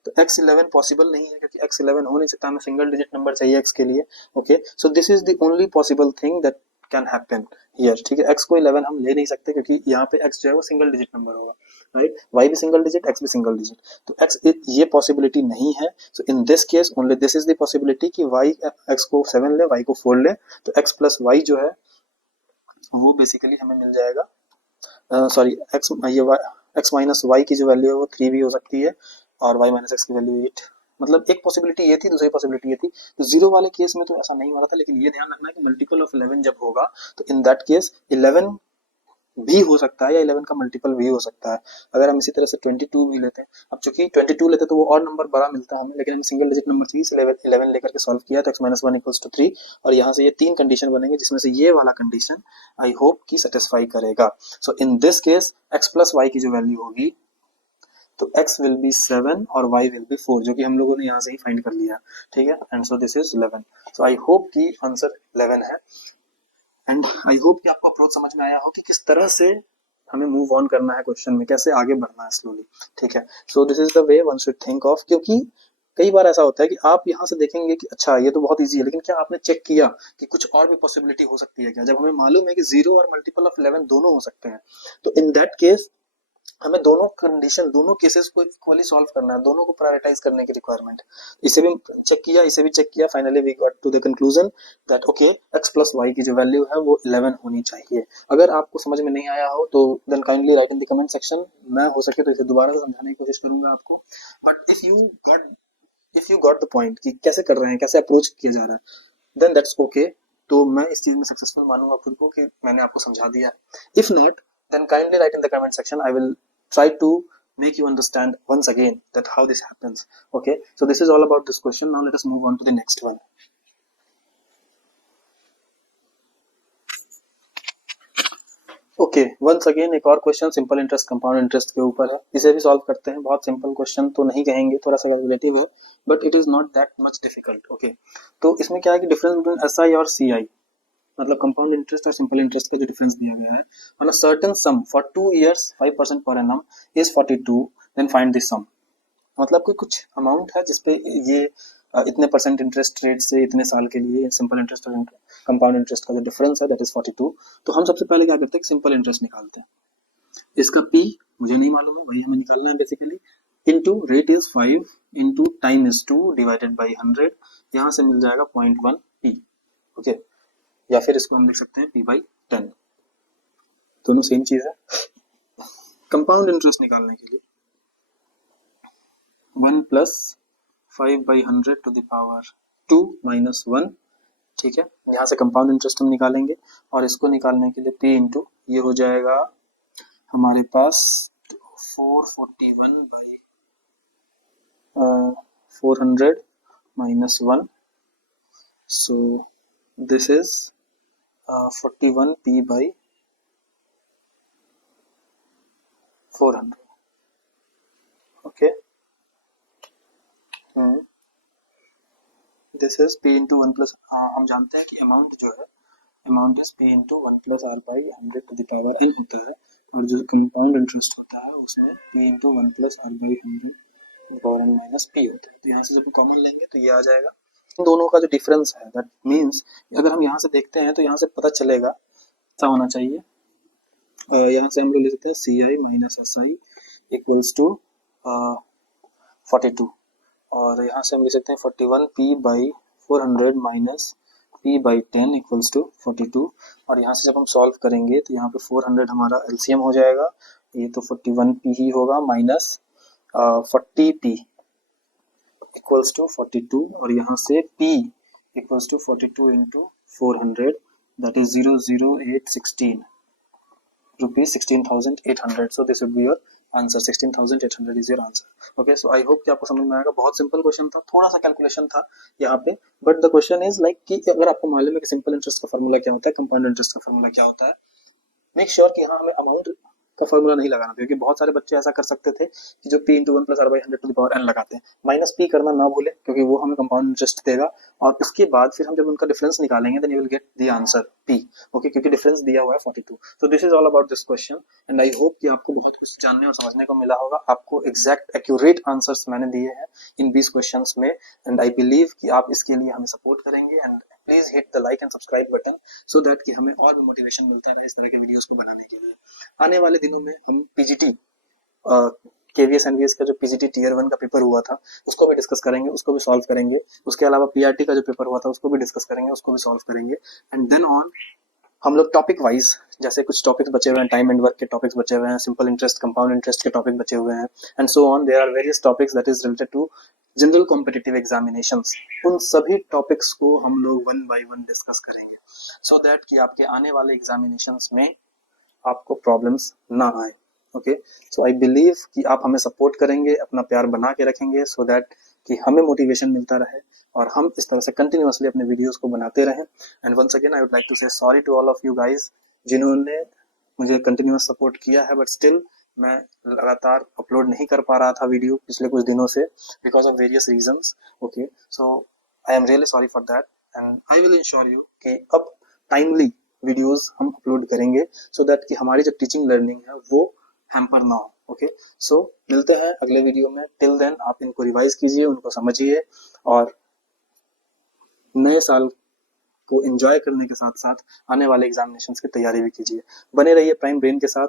तो x 11 पॉसिबल नहीं है क्योंकि x 11 हो नहीं सकता, हमें सिंगल डिजिट नंबर चाहिए x के लिए। Okay, so this is the only possible thing that can happen here. ठीक है, x को 11 हम ले नहीं सकते क्योंकि यहाँ पे x जो है वो सिंगल डिजिट नंबर होगा, राइट। y भी सिंगल डिजिट, x भी सिंगल डिजिट, तो x ये पॉसिबिलिटी नहीं है। So in this case only this is the possibility कि y x को 7 ले, y को 4 ले, तो x प्लस वाई जो है वो बेसिकली हमें मिल जाएगा। सॉरी, एक्स माइनस वाई की जो वैल्यू है वो 3 भी हो सकती है और y माइनस एक्स की वैल्यू 8। मतलब एक पॉसिबिलिटी ये थी, दूसरी पॉसिबिलिटी ये थी। तो जीरो वाले केस में तो ऐसा नहीं हो रहा था, लेकिन ये ध्यान रखना है कि मल्टीपल ऑफ 11 जब होगा तो इन दैट केस 11 भी हो सकता है या 11 का मल्टीपल भी हो सकता है। अगर हम इसी तरह से 22 भी लेते हैं, अब चूंकि 22 लेते हैं तो वो और नंबर बड़ा मिलता है हमें, लेकिन हम सिंगल डिजिट नंबर चाहिए इसलिए 11 लेकर के सॉल्व किया तो x माइनस 1 इक्वल्स टू 3, और यहाँ से ये तीन कंडीशन बनेंगे जिसमें से ये वाला कंडीशन आई होप की सेटिस्फाई करेगा। So in this case x plus Y की जो वैल्यू होगी तो x विल बी 7 और y विल बी 4, जो कि हम लोगों ने यहाँ से ही फाइंड कर लिया। ठीक है, and so this is 11। So I hope की आंसर 11 है एंड आई होप कि आपको अप्रोच समझ में आया हो कि किस तरह से हमें मूव ऑन करना है क्वेश्चन में, कैसे आगे बढ़ना है स्लोली। ठीक है, so this is the way one should think of, क्योंकि कई बार ऐसा होता है कि आप यहाँ से देखेंगे कि अच्छा ये तो बहुत इजी है, लेकिन क्या आपने चेक किया कि कुछ और भी पॉसिबिलिटी हो सकती है क्या। जब हमें मालूम है कि 0 और मल्टीपल ऑफ 11 दोनों हो सकते हैं तो इन दैट केस हमें दोनों कंडीशन, दोनों केसेस को इक्वली सॉल्व करना है, दोनों को प्रायोरिटाइज करने की रिक्वायरमेंट। इसे भी चेक किया, इसे भी चेक किया, finally we got to the conclusion that okay x plus Y की जो वैल्यू है वो 11 होनी चाहिए। अगर आपको समझ में नहीं आया हो तो then kindly write in the comment section, मैं हो सके तो इसे दोबारा से समझाने की कोशिश करूंगा आपको। But if you got the point कि कैसे कर रहे हैं, कैसे अप्रोच किया जा रहा है, देन दैट्स ओके। तो मैं इस चीज में सक्सेसफुल मानूंगा खुद को कि मैंने आपको समझा दिया। If not then kindly write in the comment section. I will try to make you understand once again that how this happens. Okay, so this is all about this question. Now let us move on to the next one. Okay, once again एक और question simple interest compound interest के ऊपर है, इसे भी solve करते हैं। बहुत सिंपल क्वेश्चन तो नहीं कहेंगे, थोड़ा सा कैलकुलेटिव है, but it is not that much difficult. Okay, तो इसमें क्या है कि डिफरेंस बिटवीन एस आई और सी आई, मतलब कंपाउंड इंटरेस्ट और सिंपल इंटरेस्ट का जो डिफरेंस दिया गया है, on a certain some for 2 years 5% per annum is 42, then find this sum। मतलब कोई कुछ अमाउंट है जिसपे ये इतने परसेंट इंटरेस्ट रेट से इतने साल के लिए सिंपल इंटरेस्ट और कंपाउंड इंटरेस्ट का जो डिफरेंस है दैट इज 42। तो हम सबसे पहले क्या करते हैं, सिंपल इंटरेस्ट निकालते हैं। इसका पी मुझे नहीं मालूम है, वही हमें निकालना है basically. Into rate is 5 into time is 2 divided by 100, यहाँ से मिल जाएगा 0.1 पी। ओके, या फिर इसको हम लिख सकते हैं पी बाई 10, दोनों सेम चीज है। कंपाउंड इंटरेस्ट निकालने के लिए 1 plus 5/100 to the power 2 minus 1, ठीक है। यहाँ से कंपाउंड इंटरेस्ट हम निकालेंगे और इसको निकालने के लिए पी इंटू ये हो जाएगा हमारे पास 441/400 minus 1, so this is 41 P by 400। Okay, this is P into 1 plus, हम जानते हैं कि अमाउंट जो है amount is P into 1 plus R by 100 to the power n होता है, और जो कंपाउंड इंटरेस्ट होता है उसमें P into 1 plus R by 100 power n minus P होता है। तो यहाँ से जब कॉमन लेंगे तो ये आ जाएगा। इन दोनों का जो डिफरेंस है दैट मीन्स अगर हम यहाँ से देखते हैं तो यहाँ से पता चलेगा ऐसा होना चाहिए, यहाँ से हम लोग ले सकते हैं C I minus S I equals to 42, और यहाँ से हम ले सकते हैं 41 P by 400 minus P by 10 equals to 42, और यहाँ से जब हम सॉल्व करेंगे तो यहाँ पे 400 हमारा एलसीएम हो जाएगा, ये तो 41 पी ही होगा माइनस 40 पी इक्वल्स टू 42, और यहाँ से p equals to 42 into 400 that is 00816 rupees 16,800। so this would be your answer, 16,800 is your answer। okay, so I hope कि आपको समझ में आएगा। बहुत सिंपल क्वेश्चन था, थोड़ा सा कैलकुलेशन था यहाँ पे, but the question is like कि अगर आपको मालूम है कि सिंपल इंटरेस्ट का फार्मूला क्या होता है, कंपाउंड इंटरेस्ट का फार्मूला क्या होता है, मेक श्योर कि यहाँ हमें अमाउंट का फॉर्मूला नहीं लगाना, क्योंकि बहुत सारे बच्चे ऐसा कर सकते थे कि जो p into 1 plus R by 100 to the power n लगाते हैं, माइनस p करना ना भूले क्योंकि वो हमें कंपाउंड इंटरेस्ट देगा, और उसके बाद फिर हम जब उनका डिफरेंस निकालेंगे then you will get the answer p। Okay, क्योंकि डिफरेंस दिया हुआ है 42। तो this is all about this question and I hope कि आपको बहुत कुछ जानने और समझने को मिला होगा। आपको एग्जैक्ट एक्यूरेट आंसर्स मैंने दिए हैं इन 20 क्वेश्चंस में, एंड आई बिलीव कि आप इसके लिए हमें सपोर्ट करेंगे, and please hit the like and subscribe button so that कि हमें और भी मोटिवेशन मिलता रहे इस तरह के वीडियोस को बनाने के लिए। आने वाले दिनों में हम पीजीटी केवीएस एनवीएस का जो पीजीटी टीयर 1 का पेपर हुआ था उसको भी डिस्कस करेंगे, उसको भी सॉल्व करेंगे। उसके अलावा पीआरटी का जो पेपर हुआ था उसको भी डिस्कस करेंगे, उसको भी सॉल्व करेंगे। एंड देन ऑन हम लोग टॉपिक वाइज, जैसे कुछ टॉपिक्स बचे हुए हैं, टाइम एंड वर्क के टॉपिक्स बचे हुए हैं, सिंपल इंटरेस्ट कंपाउंड इंटरेस्ट के टॉपिक बचे हुए हैं, and so on. There are various topics that is related to general competitive examinations. उन सभी टॉपिक्स को हम लोग वन बाय वन डिस्कस करेंगे सो दैट कि आपके आने वाले एग्जामिनेशंस में आपको प्रॉब्लम्स ना आए। ओके, सो आई बिलीव कि आप हमें सपोर्ट करेंगे, अपना प्यार बना के रखेंगे सो दैट कि हमें मोटिवेशन मिलता रहे और हम इस तरह से कंटिन्यूअसली अपने वीडियोस को बनाते रहें। And once again I would like to say sorry to all of you guys जिन्होंने मुझे कंटिन्यूअस सपोर्ट किया है, बट स्टिल मैं लगातार अपलोड नहीं कर पा रहा था वीडियो पिछले कुछ दिनों से because of various reasons. Okay, so I am really sorry for that and I will ensure you कि अब टाइमली वीडियोस हम अपलोड करेंगे सो दैट कि हमारी जो टीचिंग लर्निंग है वो हैम्पर ना हो। ओके, सो मिलते हैं अगले वीडियो में। टिल देन आप इनको रिवाइज कीजिए, उनको समझिए और नए साल को एंजॉय करने के साथ साथ आने वाले एग्जामिनेशंस की तैयारी भी कीजिए। बने रहिए प्राइम ब्रेन के साथ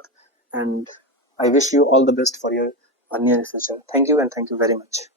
and I wish you all the best for your near future. Thank you and thank you very much.